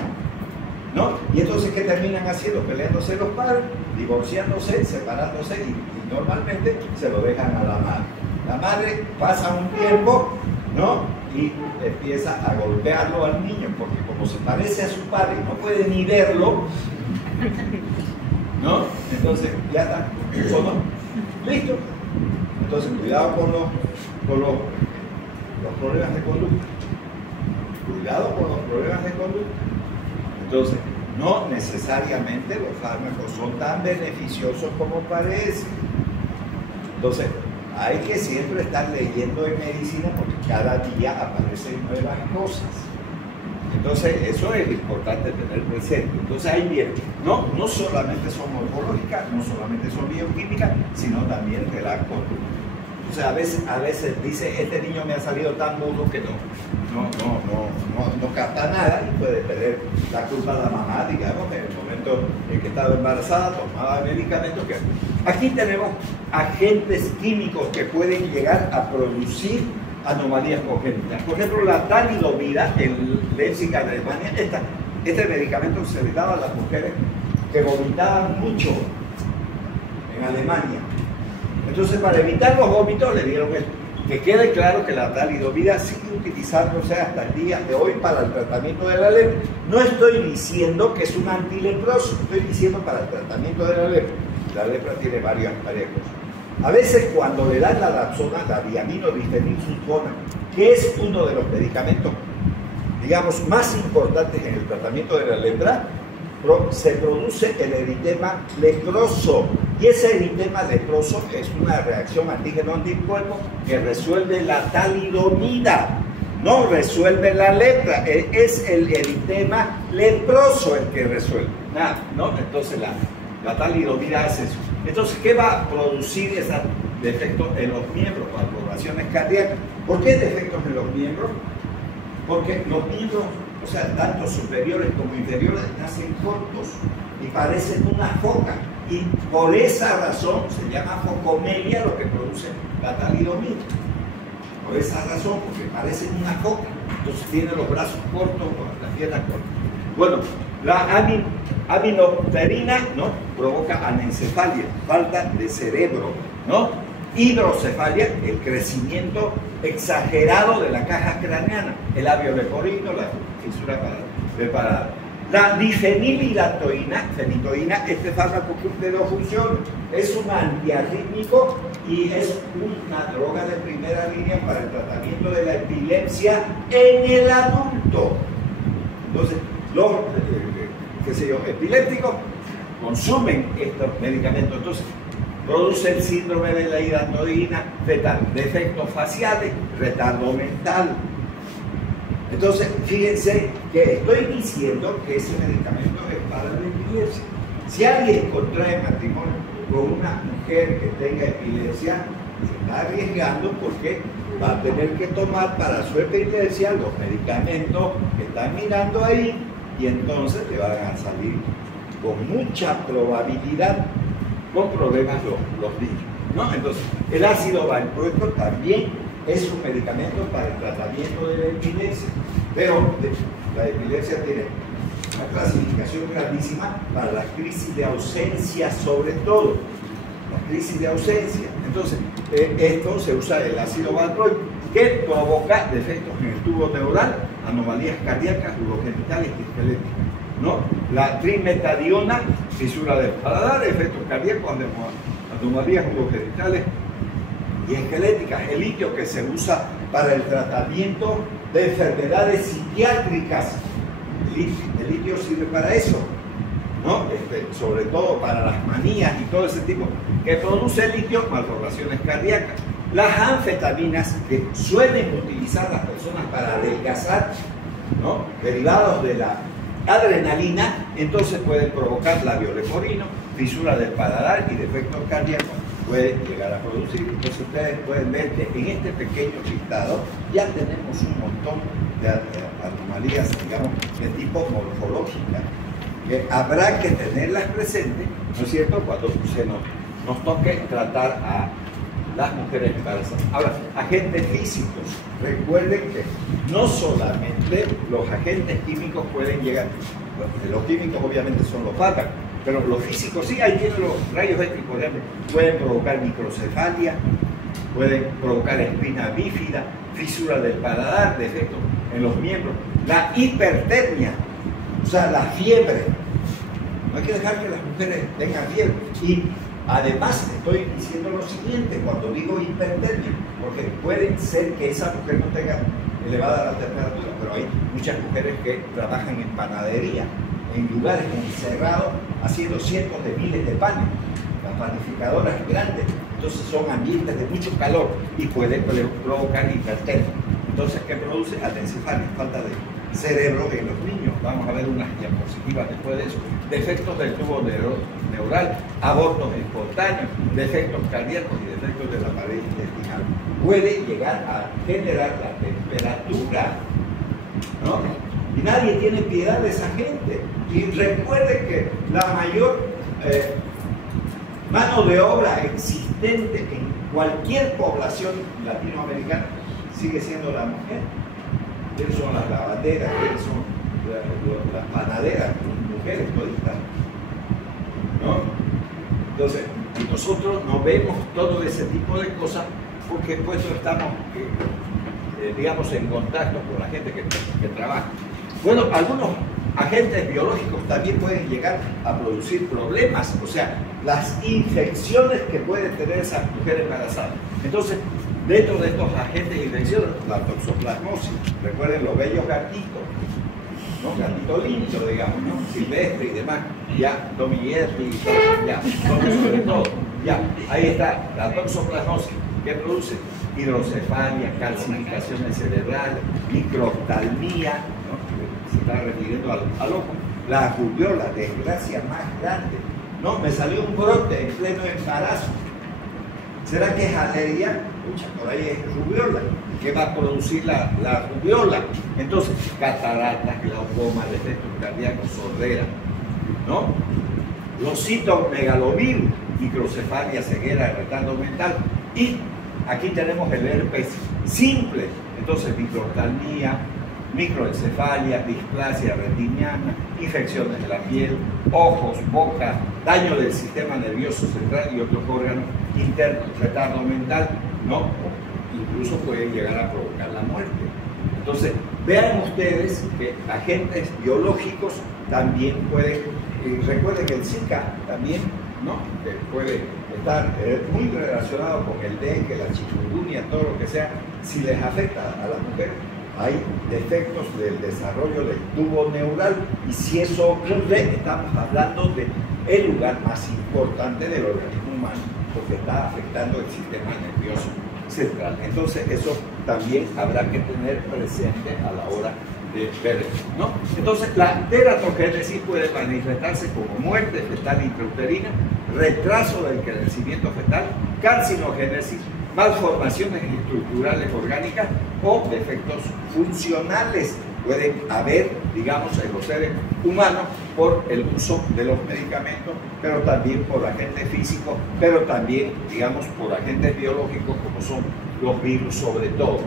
¿no? Y entonces, ¿qué terminan haciendo? Peleándose los padres, divorciándose, separándose y normalmente se lo dejan a la madre. La madre pasa un tiempo, ¿no? Y empieza a golpearlo al niño, porque como se parece a su padre y no puede ni verlo, ¿no? Entonces ya está, ¿no? Listo. Entonces cuidado con los problemas de conducta. Cuidado con los problemas de conducta. Entonces, no necesariamente los fármacos son tan beneficiosos como parece. Entonces, hay que siempre estar leyendo en medicina porque cada día aparecen nuevas cosas. Entonces, eso es importante tener presente. Entonces, ahí viene. No solamente son morfológicas, no solamente son bioquímicas, sino también de la conducta. Entonces, a veces dice, este niño me ha salido tan mudo que no capta nada y puede perder la culpa a la mamá, digamos, en el momento en que estaba embarazada, tomaba medicamentos. Aquí tenemos agentes químicos que pueden llegar a producir anomalías congénitas. Por ejemplo, la talidomida en Leipzig, Alemania, este medicamento se le daba a las mujeres que vomitaban mucho en Alemania. Entonces, para evitar los vómitos, le dieron esto. Que quede claro que la talidomida sigue utilizándose hasta el día de hoy para el tratamiento de la lepra. No estoy diciendo que es un antileproso, estoy diciendo para el tratamiento de la lepra. La lepra tiene varias cosas. A veces cuando le dan la dapsona, la diaminodifenilsulfona, que es uno de los medicamentos, digamos, más importantes en el tratamiento de la lepra, se produce el eritema leproso. Y ese eritema leproso es una reacción antígeno-anticuerpo que resuelve la talidomida, no resuelve la lepra. Es el eritema leproso el que resuelve. Nada, ¿no? Entonces la talidomida es eso. Entonces, ¿qué va a producir ese defecto en los miembros? Malformaciones cardíacas. ¿Por qué defectos en los miembros? Porque los miembros, o sea, tanto superiores como inferiores, nacen cortos. y parecen una foca. Y por esa razón se llama focomelia lo que produce la talidomida. Por esa razón, porque parecen una foca. Entonces tiene los brazos cortos, las piernas cortas. Bueno, la aminopterina, ¿no?, provoca anencefalia, falta de cerebro, ¿no? Hidrocefalia, el crecimiento exagerado de la caja craneana, el labio leporino, la fisura del paladar. La difenilidatoína, fenitoína, este fármaco cumple dos funciones. Es un antiarrítmico y es una droga de primera línea para el tratamiento de la epilepsia en el adulto. Entonces, los epilépticos consumen estos medicamentos. Entonces, produce el síndrome de la hidatoína fetal, defectos faciales, retardo mental. Entonces, fíjense que estoy diciendo que ese medicamento es para la epilepsia. Si alguien contrae matrimonio con una mujer que tenga epilepsia, se está arriesgando porque va a tener que tomar para su epilepsia los medicamentos que están mirando ahí y entonces le van a salir con mucha probabilidad con problemas los niños, ¿no? Entonces, el ácido valproico también es un medicamento para el tratamiento de la epilepsia, pero la epilepsia tiene una clasificación grandísima para la crisis de ausencia, sobre todo, la crisis de ausencia. Entonces, esto se usa el ácido valproico, que provoca defectos en el tubo neural, anomalías cardíacas, urogenitales y esqueléticas, ¿no? La trimetadiona, fisura del paladar, efectos cardíacos, anomalías urogenitales y esqueléticas. El litio, que se usa para el tratamiento de enfermedades psiquiátricas. El litio sirve para eso, ¿no? Sobre todo para las manías y todo ese tipo que produce el litio, malformaciones cardíacas. Las anfetaminas, que suelen utilizar las personas para adelgazar, ¿no?, derivados de la adrenalina, entonces pueden provocar labio leporino, fisura del paladar y defectos cardíacos pueden llegar a producir. Entonces ustedes pueden ver que en este pequeño listado ya tenemos un montón de anomalías, digamos, de tipo morfológica, que habrá que tenerlas presentes, ¿no es cierto?, cuando nos toque tratar a las mujeres embarazadas. Ahora, agentes físicos. Recuerden que no solamente los agentes químicos pueden llegar, los químicos obviamente son los fármacos, pero los físicos sí, ahí tienen los rayos X, por ejemplo, pueden provocar microcefalia, pueden provocar espina bífida, fisura del paladar, defectos en los miembros, la hipertermia, o sea, la fiebre. No hay que dejar que las mujeres tengan fiebre. Y además estoy diciendo lo siguiente cuando digo hipertermia, porque puede ser que esa mujer no tenga elevada la temperatura, pero hay muchas mujeres que trabajan en panadería, en lugares encerrados, haciendo cientos de miles de panes, las panificadoras grandes, entonces son ambientes de mucho calor y pueden provocar hipertermia. Entonces, ¿qué produce? Anencefalia, falta de cerebro en los niños. Vamos a ver unas diapositivas después de eso. Defectos del tubo neural, abortos espontáneos, defectos cardíacos y defectos de la pared intestinal. Puede llegar a generar la temperatura, ¿no? Y nadie tiene piedad de esa gente. Y recuerden que la mayor mano de obra existente en cualquier población latinoamericana sigue siendo la mujer. ¿Quiénes son las lavanderas? ¿Quiénes son las panaderas? Mujeres todistas, ¿no? Entonces, nosotros no vemos todo ese tipo de cosas porque pues no estamos, digamos, en contacto con la gente que trabaja. Bueno, algunos agentes biológicos también pueden llegar a producir problemas, o sea, las infecciones que pueden tener esas mujeres embarazadas. Entonces, dentro de estos agentes infecciosos, la toxoplasmosis, recuerden los bellos gatitos, ¿no? Gatito lindo, digamos, ¿no? Silvestre y demás, ya, Tommy Jerry, ya, sobre todo, ya, ahí está, la toxoplasmosis, que produce hidrocefalia, calcificaciones cerebrales, microoftalmía, ¿no?, se está refiriendo al ojo, la rubiola, desgracia más grande, ¿no? Me salió un brote en pleno embarazo. ¿Será que es alergia? Pucha, por ahí es rubiola. ¿Qué va a producir la rubiola? Entonces, cataratas, glaucoma, defectos cardíacos, sordera, ¿no? los citomegalovirus, microcefalia, ceguera, retardo mental, y aquí tenemos el herpes simple, entonces microtalmía, microencefalia, displasia retiniana, infecciones de la piel, ojos, boca, daño del sistema nervioso central y otros órganos internos, retardo mental, ¿no? Incluso puede llegar a provocar la muerte. Entonces, vean ustedes que agentes biológicos también pueden, recuerden que el Zika también, ¿no? Que puede estar muy relacionado con el dengue, la chikungunya, todo lo que sea. Si les afecta a la mujer, hay defectos del desarrollo del tubo neural, y si eso ocurre, estamos hablando del lugar más importante del organismo humano, porque está afectando el sistema nervioso central. Entonces eso también habrá que tener presente a la hora de ver, ¿no? Entonces la teratogénesis puede manifestarse como muerte fetal intrauterina, retraso del crecimiento fetal, carcinogénesis, malformaciones estructurales orgánicas o defectos funcionales pueden haber, digamos, en los seres humanos por el uso de los medicamentos, pero también por agentes físicos, pero también, digamos, por agentes biológicos como son los virus sobre todo.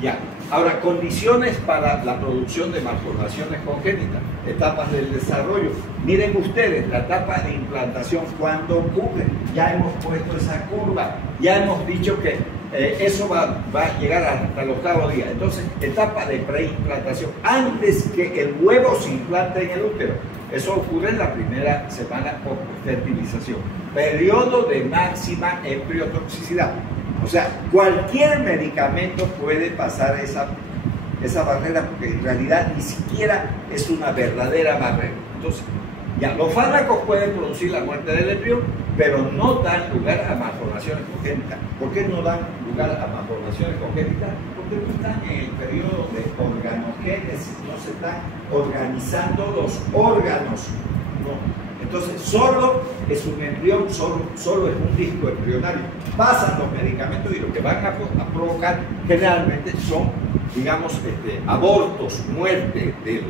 Ya. Ahora, condiciones para la producción de malformaciones congénitas, etapas del desarrollo. Miren ustedes, la etapa de implantación, ¿cuándo ocurre? Ya hemos puesto esa curva, ya hemos dicho que eso va a llegar hasta el 8º día. Entonces, etapa de preimplantación, antes que el huevo se implante en el útero. Eso ocurre en la primera semana por fertilización. Periodo de máxima embriotoxicidad. O sea, cualquier medicamento puede pasar esa barrera, porque en realidad ni siquiera es una verdadera barrera. Entonces, ya, los fármacos pueden producir la muerte del embrión, pero no dan lugar a malformaciones congénitas. ¿Por qué no dan lugar a malformaciones congénitas? Porque no están en el periodo de organogénesis, no se están organizando los órganos, ¿no? Entonces, solo es un embrión, solo es un disco embrionario. Pasan los medicamentos y lo que van a provocar generalmente son, digamos, abortos, muerte del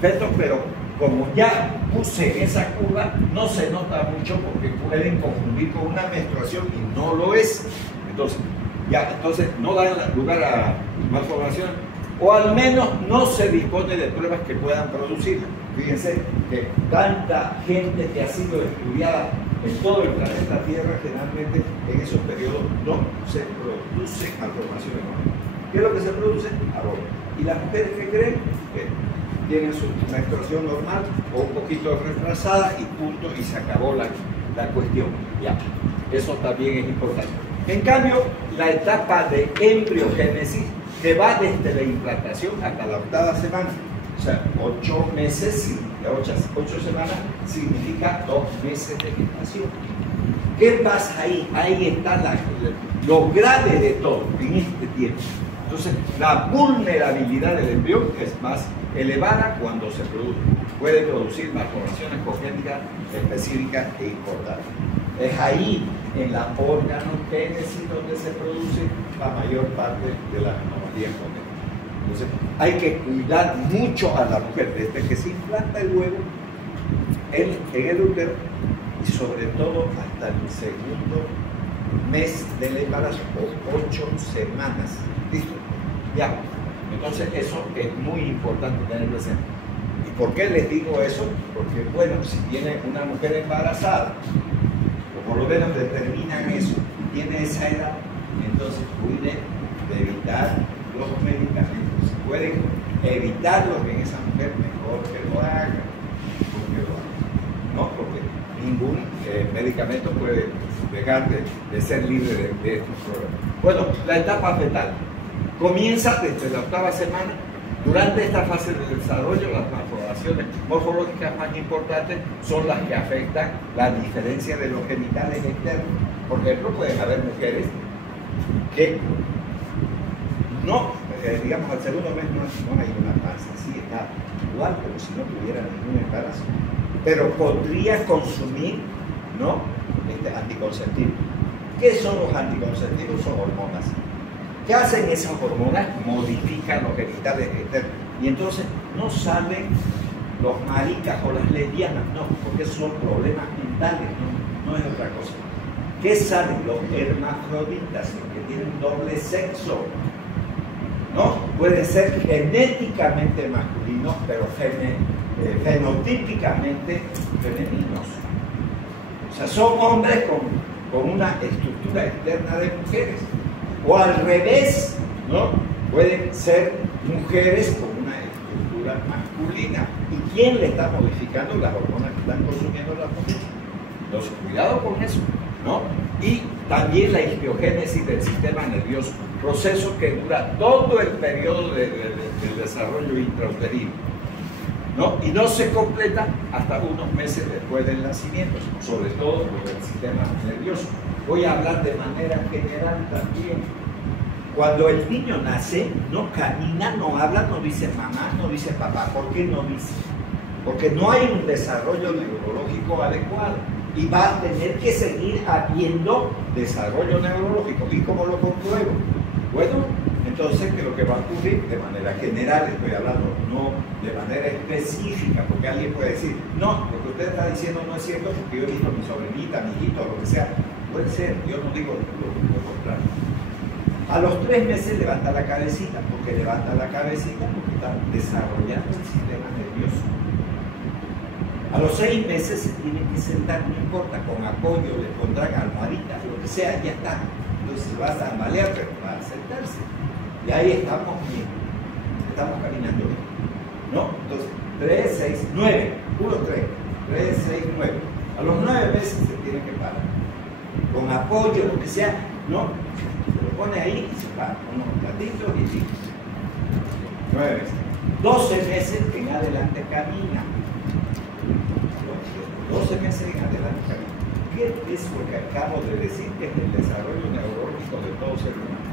feto, pero como ya puse esa curva, no se nota mucho porque pueden confundir con una menstruación y no lo es. Entonces no dan lugar a malformaciones, o al menos no se dispone de pruebas que puedan producirla. Fíjense que tanta gente que ha sido estudiada en todo el planeta Tierra, generalmente en esos periodos no se produce malformaciones. ¿Qué es lo que se produce? Aborto. ¿Y las mujeres qué creen? Que tienen su menstruación normal o un poquito retrasada y punto, y se acabó la cuestión. Ya, eso también es importante. En cambio, la etapa de embriogénesis, que va desde la implantación hasta la 8ª semana, o sea, 8 meses, 8 semanas significa 2 meses de gestación. ¿Qué pasa ahí? Ahí está lo grave de todo en este tiempo. Entonces, la vulnerabilidad del embrión es más elevada cuando se produce. Puede producir malformaciones congénitas específicas e importantes. Es ahí, en la organogénesis, donde se produce la mayor parte de las anomalías congénitas. Entonces, hay que cuidar mucho a la mujer desde que se implanta el huevo en el útero, y sobre todo hasta el 2º mes del embarazo, o 8 semanas. ¿Listo? Ya. Entonces, eso es muy importante tener presente. ¿Y por qué les digo eso? Porque, bueno, si tiene una mujer embarazada, o por lo menos determinan eso, y tiene esa edad, entonces cuide de evitar los medicamentos. Si pueden evitarlos en esa mujer, mejor que lo hagan. ¿No? Porque ningún medicamento puede dejar de ser libre de estos problemas. Bueno, la etapa fetal comienza desde la 8ª semana. Durante esta fase de desarrollo, las malformaciones morfológicas más importantes son las que afectan la diferencia de los genitales externos. Por ejemplo, pueden haber mujeres que no, digamos, al 2º mes no hay una panza, sí está igual, pero si no tuviera ningún embarazo, pero podría consumir, ¿no?, anticonceptivos. ¿Qué son los anticonceptivos? Son hormonas. ¿Qué hacen esas hormonas? Modifican los genitales externos y entonces no salen los maricas o las lesbianas, no, porque esos son problemas mentales, no es otra cosa. ¿Qué saben los hermafroditas, los que tienen doble sexo? ¿No? Pueden ser genéticamente masculinos, pero fenotípicamente femeninos. O sea, son hombres con una estructura externa de mujeres. O al revés, ¿no? Pueden ser mujeres con una estructura masculina. ¿Y quién le está modificando las hormonas que están consumiendo las mujeres? Entonces, cuidado con eso, ¿no? Y también la isquiogénesis del sistema nervioso, proceso que dura todo el periodo del desarrollo intrauterino, ¿no? Y no se completa hasta unos meses después del nacimiento, sobre todo por el sistema nervioso. Voy a hablar de manera general también. Cuando el niño nace, no camina, no habla, no dice mamá, no dice papá. ¿Por qué no dice? Porque no hay un desarrollo neurológico adecuado y va a tener que seguir habiendo desarrollo neurológico. ¿Y cómo lo compruebo? Bueno, entonces, ¿qué es lo que va a ocurrir? De manera general estoy hablando, no de manera específica, porque alguien puede decir, no, lo que usted está diciendo no es cierto porque yo he visto a mi sobrinita, mi hijito, lo que sea. Puede ser, yo no digo lo contrario. A los 3 meses levanta la cabecita, porque levanta la cabecita porque está desarrollando el sistema nervioso. A los 6 meses se tiene que sentar, no importa, con apoyo, le pondrán almohaditas, lo que sea, ya está. Entonces se va a tambalear, pero va a sentarse. Y ahí estamos bien, estamos caminando bien, ¿no? Entonces, 3, 6, 9, 1, 3, 3, 6, 9. A los 9 meses se tiene que parar. Con apoyo, lo que sea, ¿no? Se lo pone ahí y se para, unos platitos y listo. 9 meses. 12 meses en adelante camina. 12 meses en adelante camina. ¿Qué es lo que acabo de decir? Que es el desarrollo neurológico de todo ser humano.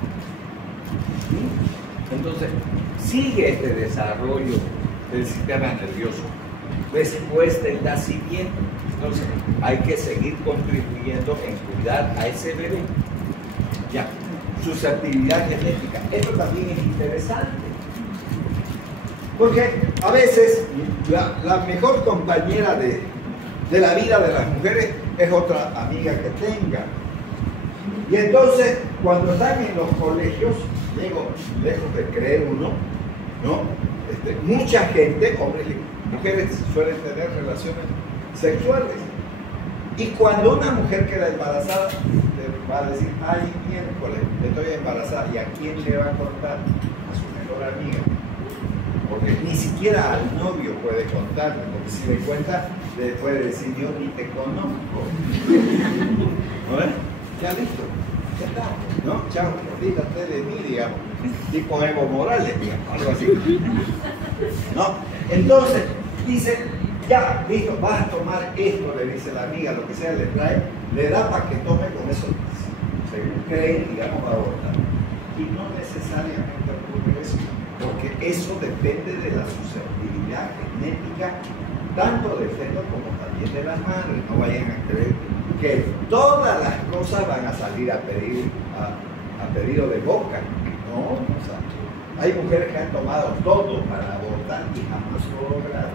Entonces, sigue este desarrollo del sistema nervioso después del nacimiento. Entonces, hay que seguir contribuyendo en cuidar a ese bebé. Ya, susceptibilidad genética. Esto también es interesante. Porque a veces la mejor compañera de la vida de las mujeres es otra amiga que tenga. Y entonces, cuando están en los colegios, lejos de creer uno, ¿no? Mucha gente, hombres y mujeres, suelen tener relaciones sexuales. Y cuando una mujer queda embarazada, le va a decir, ay, miércoles, estoy embarazada. ¿Y a quién le va a contar? A su mejor amiga. Porque ni siquiera al novio puede contarle, porque si le cuenta, le puede decir, yo ni te conozco. ¿No ves? Ya listo, ya está, ¿no? Chao, olvídate de mí, digamos. Tipo Evo Morales, digamos, algo así. ¿No? Entonces, dice, ya, listo, vas a tomar esto, le dice la amiga, lo que sea, le trae, le da para que tome con eso, según creen, digamos, abortar. Y no necesariamente ocurre eso, porque eso depende de la susceptibilidad genética, tanto del feto como también de las madres. No vayan a creer que todas las cosas van a salir a pedido de boca. No, o sea, hay mujeres que han tomado todo para abortar y jamás lo lograron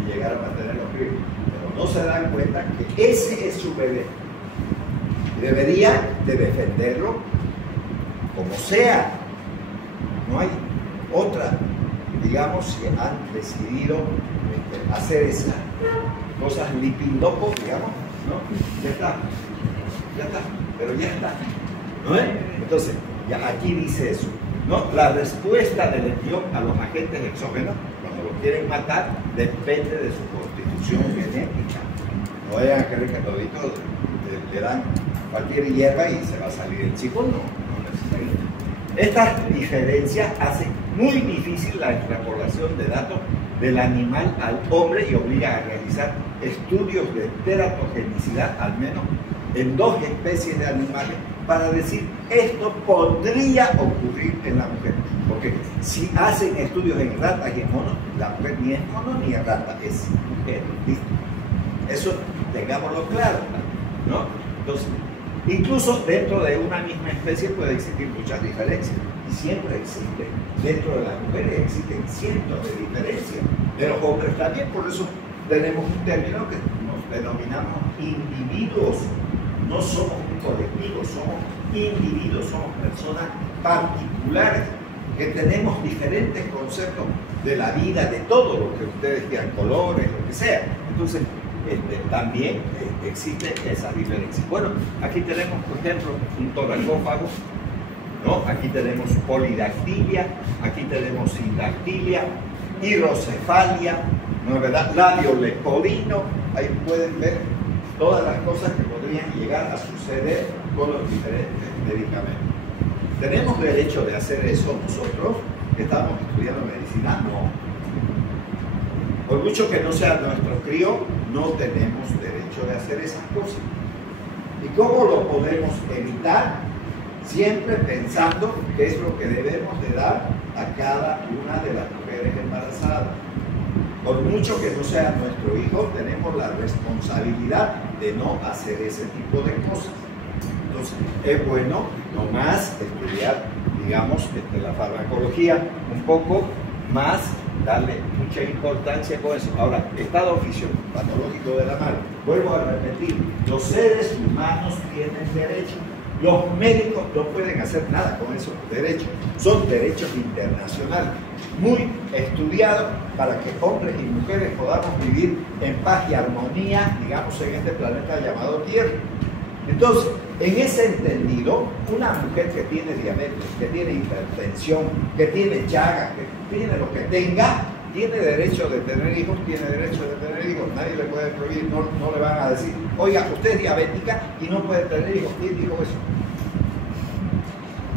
y llegaron a tener los hijos, pero no se dan cuenta que ese es su bebé. Debería de defenderlo como sea. No hay otra, digamos, si han decidido hacer esas cosas lipindopos, digamos, ¿no? Ya está, pero ya está, ¿no es? Entonces, ya aquí dice eso, ¿no? La respuesta del embrión a los agentes exógenos, cuando lo quieren matar, depende de su constitución genética. No vayan a creer que todito le dan cualquier hierba y se va a salir el chico, no necesariamente. Estas diferencias hacen muy difícil la extrapolación de datos del animal al hombre y obliga a realizar estudios de teratogenicidad, al menos en 2 especies de animales, para decir esto podría ocurrir en la mujer. Porque si hacen estudios en ratas y en monos, la mujer ni es mono ni es rata, es mujer. ¿Listo? Eso tengámoslo claro, ¿no? Entonces, Incluso dentro de una misma especie puede existir muchas diferencias. Y siempre existen. Dentro de las mujeres existen cientos de diferencias. De los hombres también, por eso tenemos un término que nos denominamos individuos. No somos un colectivo, somos individuos, somos personas particulares que tenemos diferentes conceptos de la vida, de todo lo que ustedes quieran, colores, lo que sea. Entonces, también existen esas diferencias. Bueno, aquí tenemos, por ejemplo, un toracófago, ¿no? Aquí tenemos polidactilia, aquí tenemos sindactilia, hidrocefalia, ¿no es verdad? Labio leporino. Ahí pueden ver todas las cosas que podrían llegar a suceder con los diferentes medicamentos. ¿Tenemos derecho de hacer eso nosotros que estamos estudiando medicina? No. Por mucho que no sea nuestro crío, no tenemos derecho de hacer esas cosas. ¿Y cómo lo podemos evitar? Siempre pensando qué es lo que debemos de dar a cada una de las mujeres embarazadas. Por mucho que no sea nuestro hijo, tenemos la responsabilidad de no hacer ese tipo de cosas. Entonces, es bueno nomás estudiar, digamos, la farmacología un poco más, darle mucha importancia con eso. Ahora, estado fisiopatológico de la madre. Vuelvo a repetir, los seres humanos tienen derechos. Los médicos no pueden hacer nada con esos derechos. Son derechos internacionales, muy estudiados para que hombres y mujeres podamos vivir en paz y armonía, digamos, en este planeta llamado Tierra. Entonces, en ese entendido, una mujer que tiene diabetes, que tiene hipertensión, que tiene llagas, que tiene lo que tenga, tiene derecho de tener hijos, tiene derecho de tener hijos. Nadie le puede prohibir, no le van a decir, oiga, usted es diabética y no puede tener hijos. ¿Quién dijo eso?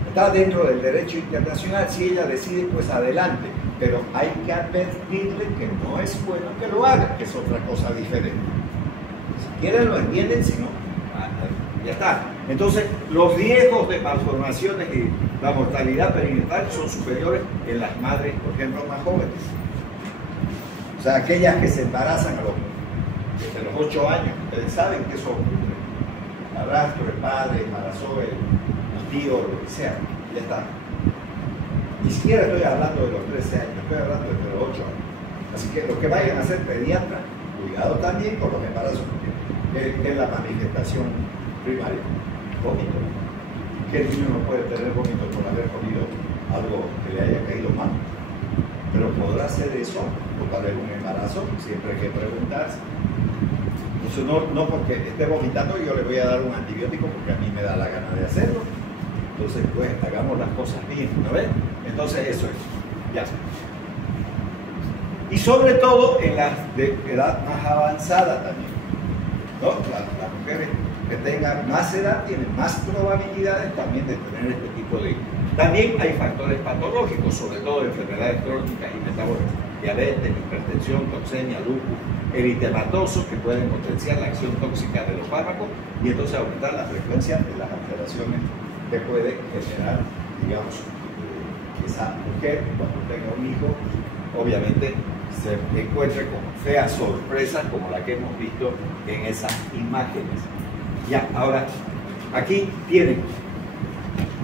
Está dentro del derecho internacional. Si ella decide, pues adelante. Pero hay que advertirle que no es bueno que lo haga, que es otra cosa diferente. Si quieren lo entienden, si no, ya está. Entonces, los riesgos de malformaciones y la mortalidad perinatal son superiores en las madres, por ejemplo, más jóvenes. O sea, aquellas que se embarazan desde los 8 años, ustedes saben que eso ocurre. Arrastro, el padre, embarazó el tío, lo que sea, ya está. Ni siquiera estoy hablando de los 13 años, estoy hablando de los 8 años. Así que los que vayan a ser pediatras, cuidado también con los embarazos, que es la manifestación primaria. Vómito. Que el niño no puede tener vómito por haber comido algo que le haya caído mal. Pero podrá hacer eso o tal vez un embarazo, siempre hay que preguntarse. Entonces no porque esté vomitando yo le voy a dar un antibiótico porque a mí me da la gana de hacerlo. Entonces pues hagamos las cosas bien, ¿no ves? Entonces eso es, ya. Y sobre todo en las de edad más avanzada también, ¿no? Las mujeres que tengan más edad tienen más probabilidades también de tener este tipo de... También hay factores patológicos, sobre todo enfermedades crónicas y metabólicas, diabetes, hipertensión, toxemia, lupus, eritematoso, que pueden potenciar la acción tóxica de los fármacos y entonces aumentar la frecuencia de las alteraciones que puede generar, digamos, esa mujer cuando tenga un hijo, obviamente se encuentre con feas sorpresas como la que hemos visto en esas imágenes. Ya, ahora, aquí tienen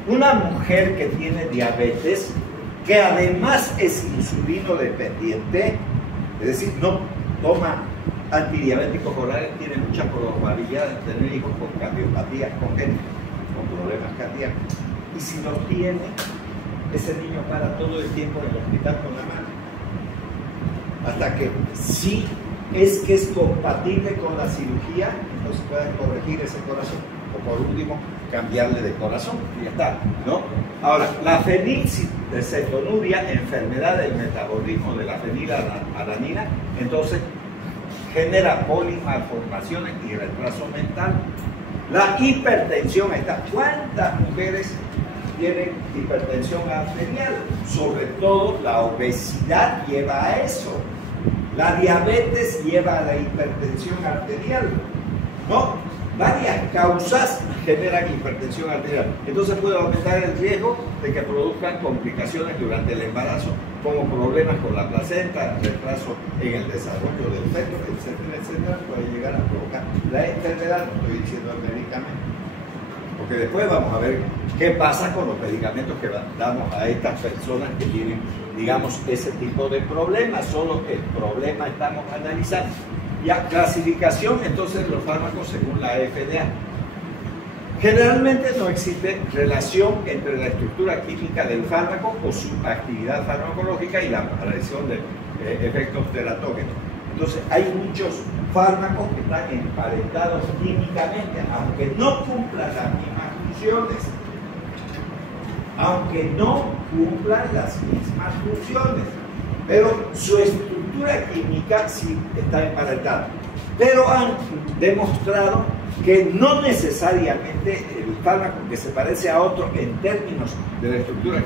una mujer que tiene diabetes, que además es insulino dependiente, es decir, no toma antidiabéticos orales, tiene mucha probabilidad de tener hijos con cardiopatías congénitas, con problemas cardíacos. Y si los tiene, ese niño para todo el tiempo en el hospital con la madre. Hasta que sí es que es compatible con la cirugía, entonces pueden corregir ese corazón. O por último, cambiarle de corazón y ya está, ¿no? Ahora, la fenilcetonuria, enfermedad del metabolismo de la fenilalanina, entonces genera polimalformaciones y retraso mental. La hipertensión está. ¿Cuántas mujeres tienen hipertensión arterial? Sobre todo la obesidad lleva a eso. La diabetes lleva a la hipertensión arterial, ¿no? Varias causas generan hipertensión arterial. Entonces puede aumentar el riesgo de que produzcan complicaciones durante el embarazo, como problemas con la placenta, retraso en el desarrollo del feto, etcétera, etcétera. Puede llegar a provocar la enfermedad, no estoy diciendo el medicamento. porque después vamos a ver qué pasa con los medicamentos que damos a estas personas que tienen, digamos, ese tipo de problemas. Solo el problema estamos analizando. Ya, clasificación entonces de los fármacos según la FDA. Generalmente no existe relación entre la estructura química del fármaco o su actividad farmacológica y la aparición de efectos teratógenos. Entonces hay muchos fármacos que están emparentados químicamente, aunque no cumplan las mismas funciones. Aunque no cumplan las mismas funciones. Pero su estructura química sí está emparentada. Pero han demostrado que no necesariamente el fármaco que se parece a otro en términos de la estructura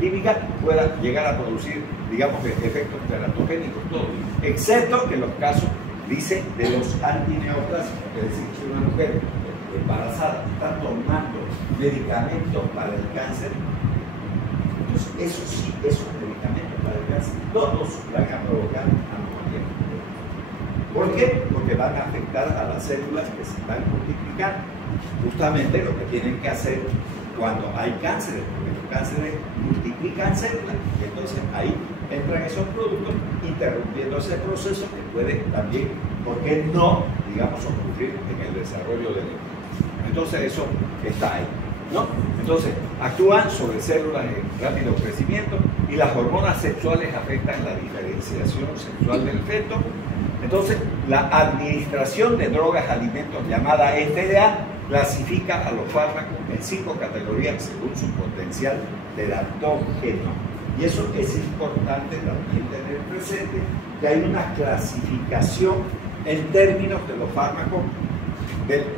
química pueda llegar a producir, digamos, efectos teratogénicos, todo, excepto en los casos, dice, de los antineoplásicos, es decir, si una mujer embarazada está tomando medicamentos para el cáncer, entonces eso sí, esos medicamentos para el cáncer, todos van a provocar anormalidad. ¿Por qué? Porque van a afectar a las células que se están multiplicando. Justamente lo que tienen que hacer cuando hay cánceres, porque los cánceres multiplican células. Y entonces ahí entran esos productos interrumpiendo ese proceso que puede también, ¿por qué no, digamos, ocurrir en el desarrollo del embrión? Entonces eso está ahí, ¿no? Entonces actúan sobre células en rápido crecimiento y las hormonas sexuales afectan la diferenciación sexual del feto. Entonces, la Administración de Drogas y Alimentos, llamada FDA, clasifica a los fármacos en 5 categorías según su potencial teratógeno. Y eso es importante también tener presente, que hay una clasificación en términos de los fármacos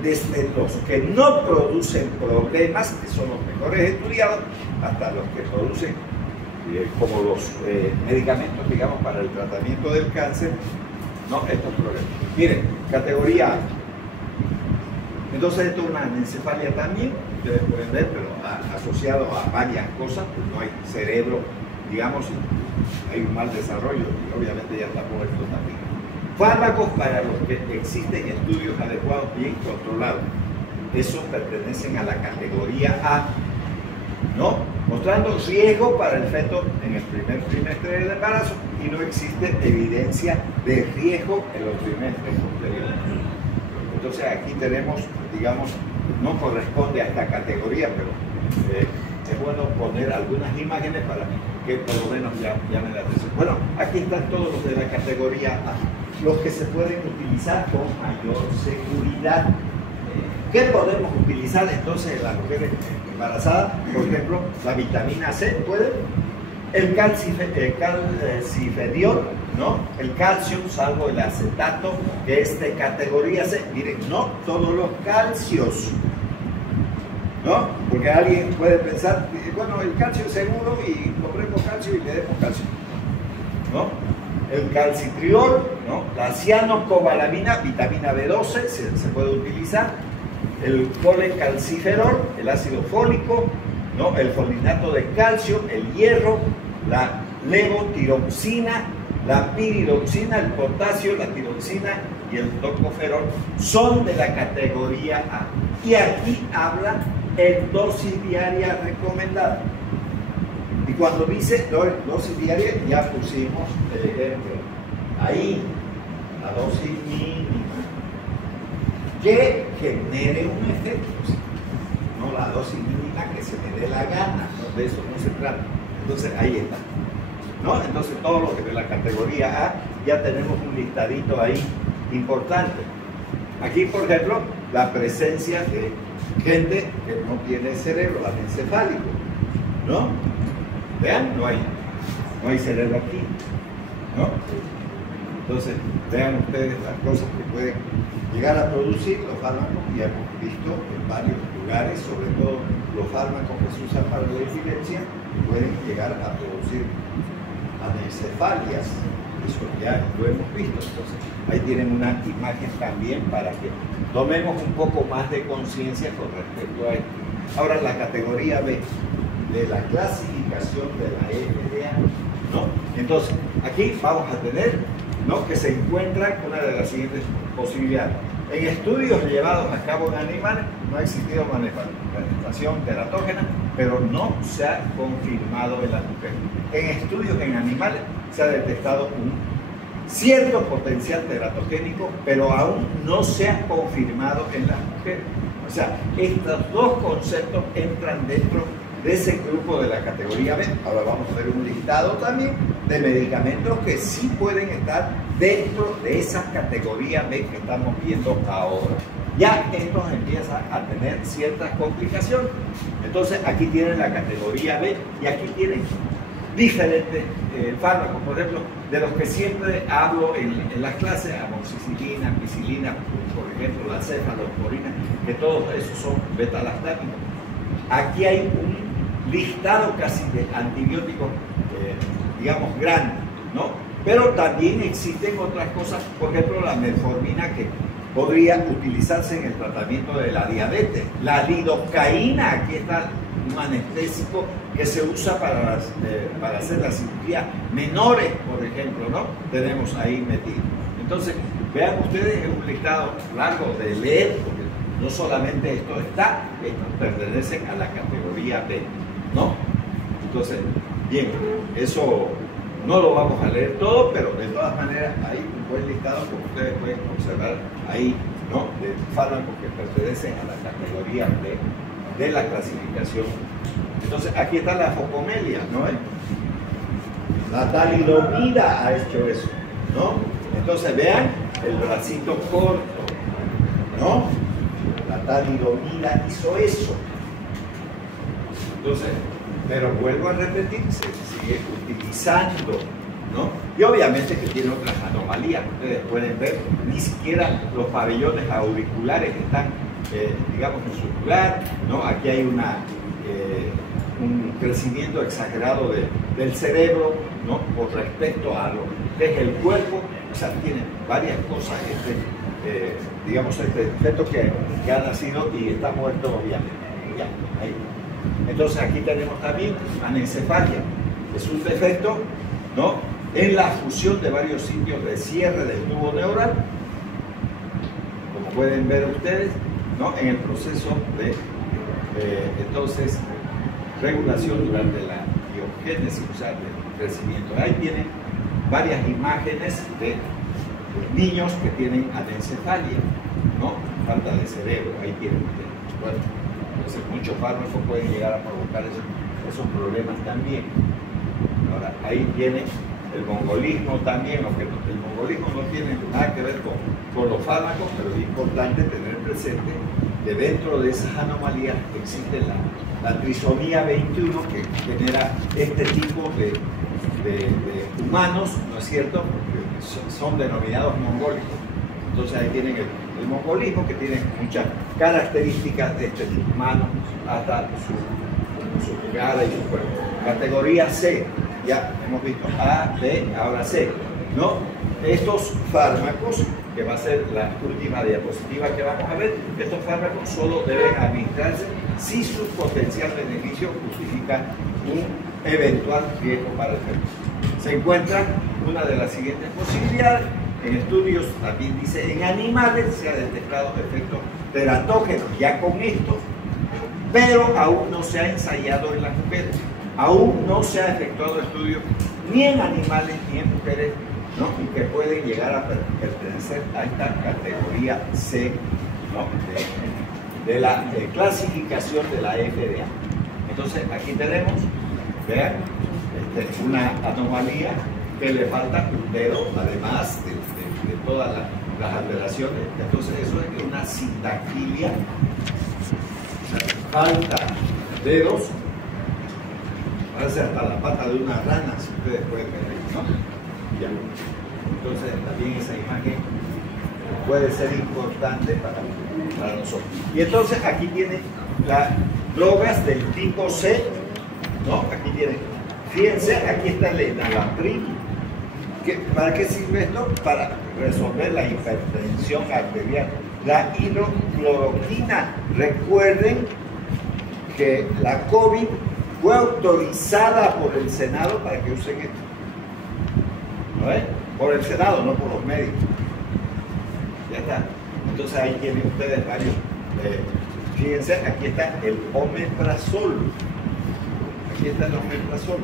desde los que no producen problemas, que son los mejores estudiados, hasta los que producen, como los medicamentos, digamos, para el tratamiento del cáncer, no estos problemas. Miren, categoría A. Entonces esto es una anencefalia también, ustedes pueden ver, pero asociado a varias cosas, pues no hay cerebro, digamos, hay un mal desarrollo y obviamente ya está muerto también. Fármacos para los que existen estudios adecuados bien controlados. Esos pertenecen a la categoría A, ¿no? Mostrando riesgo para el feto en el primer trimestre del embarazo y no existe evidencia de riesgo en los trimestres posteriores. Entonces aquí tenemos, digamos, no corresponde a esta categoría, pero es bueno poner algunas imágenes para que por lo menos llamen la atención. Bueno, aquí están todos los de la categoría A, los que se pueden utilizar con mayor seguridad. ¿Qué podemos utilizar entonces en las mujeres embarazadas? Por ejemplo, la vitamina C, ¿puede? El calcifediol, ¿no? El calcio, salvo el acetato, que es de categoría C. Miren, no todos los calcios, ¿no? Porque alguien puede pensar, bueno, el calcio es seguro y compremos calcio y le demos calcio, ¿no? El calcitriol, ¿no? La cianocobalamina, vitamina B12, se puede utilizar. El colecalciferol, el ácido fólico, ¿no? El folinato de calcio, el hierro, la levotiroxina, la piridoxina, el potasio, la tiroxina y el tocoferol son de la categoría A. Y aquí habla en dosis diaria recomendada. Y cuando dice dosis diaria, ya pusimos el ejemplo. Ahí, la dosis mínima que genere un efecto, no la dosis mínima que se me dé la gana, ¿no? De eso no se trata. Entonces ahí está, ¿no? Entonces todo lo que de la categoría A ya tenemos un listadito ahí importante. Aquí, por ejemplo, la presencia de gente que no tiene cerebro, anencefálico, ¿no? Vean, no hay cerebro aquí, ¿no? Entonces, vean ustedes las cosas que pueden llegar a producir los fármacos, y hemos visto en varios lugares, sobre todo los fármacos que se usan para la epilepsia, pueden llegar a producir anencefalias. Eso ya lo hemos visto. Entonces, ahí tienen una imagen también para que tomemos un poco más de conciencia con respecto a esto. Ahora, la categoría B de la clasificación de la FDA, ¿no? Entonces, aquí vamos a tener, ¿no?, que se encuentra una de las siguientes posibilidades. En estudios llevados a cabo en animales, no ha existido manifestación teratógena, pero no se ha confirmado en las mujeres. En estudios en animales se ha detectado un cierto potencial teratogénico, pero aún no se ha confirmado en las mujeres. O sea, estos dos conceptos entran dentro de ese grupo de la categoría B. Ahora vamos a ver un listado también de medicamentos que sí pueden estar dentro de esa categoría B que estamos viendo ahora. Ya estos empiezan a tener ciertas complicaciones. Entonces aquí tienen la categoría B y aquí tienen diferentes fármacos, por ejemplo, de los que siempre hablo en las clases: amoxicilina, ampicilina, por ejemplo, la cefalosporina, que todos esos son beta-lactámicos. Aquí hay un listado casi de antibióticos, digamos, grande, ¿no? Pero también existen otras cosas, por ejemplo, la metformina, que podría utilizarse en el tratamiento de la diabetes. La lidocaína, aquí está un anestésico que se usa para hacer las cirugías menores, por ejemplo, ¿no? Tenemos ahí metido. Entonces, vean ustedes, es un listado largo de leer, porque no solamente esto está, estos pertenecen a la categoría B, ¿no? Entonces, bien, eso no lo vamos a leer todo, pero de todas maneras hay un buen listado, como ustedes pueden observar ahí, ¿no? De fármacos que pertenecen a la categoría B de la clasificación. Entonces, aquí está la focomelia, ¿no? La talidomida ha hecho eso, ¿no? Entonces, vean el bracito corto, ¿no? La talidomida hizo eso. Entonces, pero vuelvo a repetir, se sigue utilizando, ¿no? Y obviamente que tiene otras anomalías. Ustedes pueden ver, ni siquiera los pabellones auriculares están, digamos, en su lugar, ¿no? Aquí hay un crecimiento exagerado del cerebro, ¿no? Con respecto a lo que es el cuerpo. O sea, tiene varias cosas digamos, este defecto que ha nacido y está muerto, obviamente. Ya, ahí. Entonces aquí tenemos también anencefalia. Es un defecto, ¿no? En la fusión de varios sitios de cierre del tubo neural, como pueden ver ustedes, ¿no? En el proceso de entonces regulación durante la biogénesis, o sea, del crecimiento. Ahí tienen varias imágenes de niños que tienen anencefalia, ¿no? Falta de cerebro, ahí tienen ustedes. Bueno, entonces muchos fármacos pueden llegar a provocar esos problemas también. Ahora, ahí tiene el mongolismo también, aunque el mongolismo no tiene nada que ver con los fármacos, pero es importante tener presente que dentro de esas anomalías existe la trisomía 21, que genera este tipo de humanos, ¿no es cierto? Porque son denominados mongólicos. Entonces ahí tienen el mongolismo, que tiene muchas características de este tipo, manos hasta su cara y su cuerpo. Categoría C, ya hemos visto A, B, ahora C, ¿no? Estos fármacos, que va a ser la última diapositiva que vamos a ver, estos fármacos solo deben administrarse si su potencial beneficio justifica un eventual riesgo para el cuerpo. Se encuentra una de las siguientes posibilidades. En estudios también dice, en animales se ha detectado efectos teratógenos ya con esto, pero aún no se ha ensayado en las mujeres. Aún no se ha efectuado estudios ni en animales ni en mujeres, ¿no? Y que pueden llegar a pertenecer a esta categoría C, ¿no? de la clasificación de la FDA. Entonces aquí tenemos, vean, una anomalía que le falta un dedo, además de todas las alteraciones. Entonces eso es una sindaquilia, o sea, falta dedos, parece hasta la pata de una rana, si ustedes pueden ver ahí, ¿no? Ya. Entonces también esa imagen puede ser importante para nosotros. Y entonces aquí tienen las drogas del tipo C, ¿no? Aquí tienen, fíjense, aquí está el enalapril. ¿Para qué sirve esto? Para resolver la hipertensión arterial. La hidrocloroquina, recuerden que la COVID fue autorizada por el Senado para que usen esto. ¿No es? Por el Senado, no por los médicos. Ya está. Entonces ahí tienen ustedes varios. Fíjense, aquí está el omeprazol. Aquí está el omeprazol.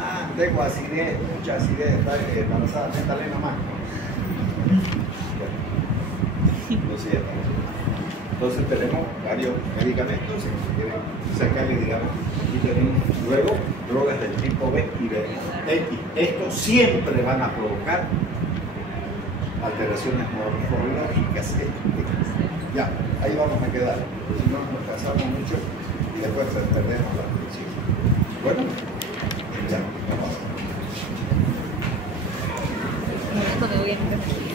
Ah, tengo acidez, mucha acidez, está embarazada, métale nomás. Entonces, ya estamos. Entonces tenemos varios medicamentos, si quieren sacarle, digamos, aquí tenemos luego drogas del tipo B y de X. Estos siempre van a provocar alteraciones morfológicas estéticas. Ya, ahí vamos a quedar, porque si no nos pasamos mucho y después perdemos la atención. Bueno, ya, vamos. No, no me voy a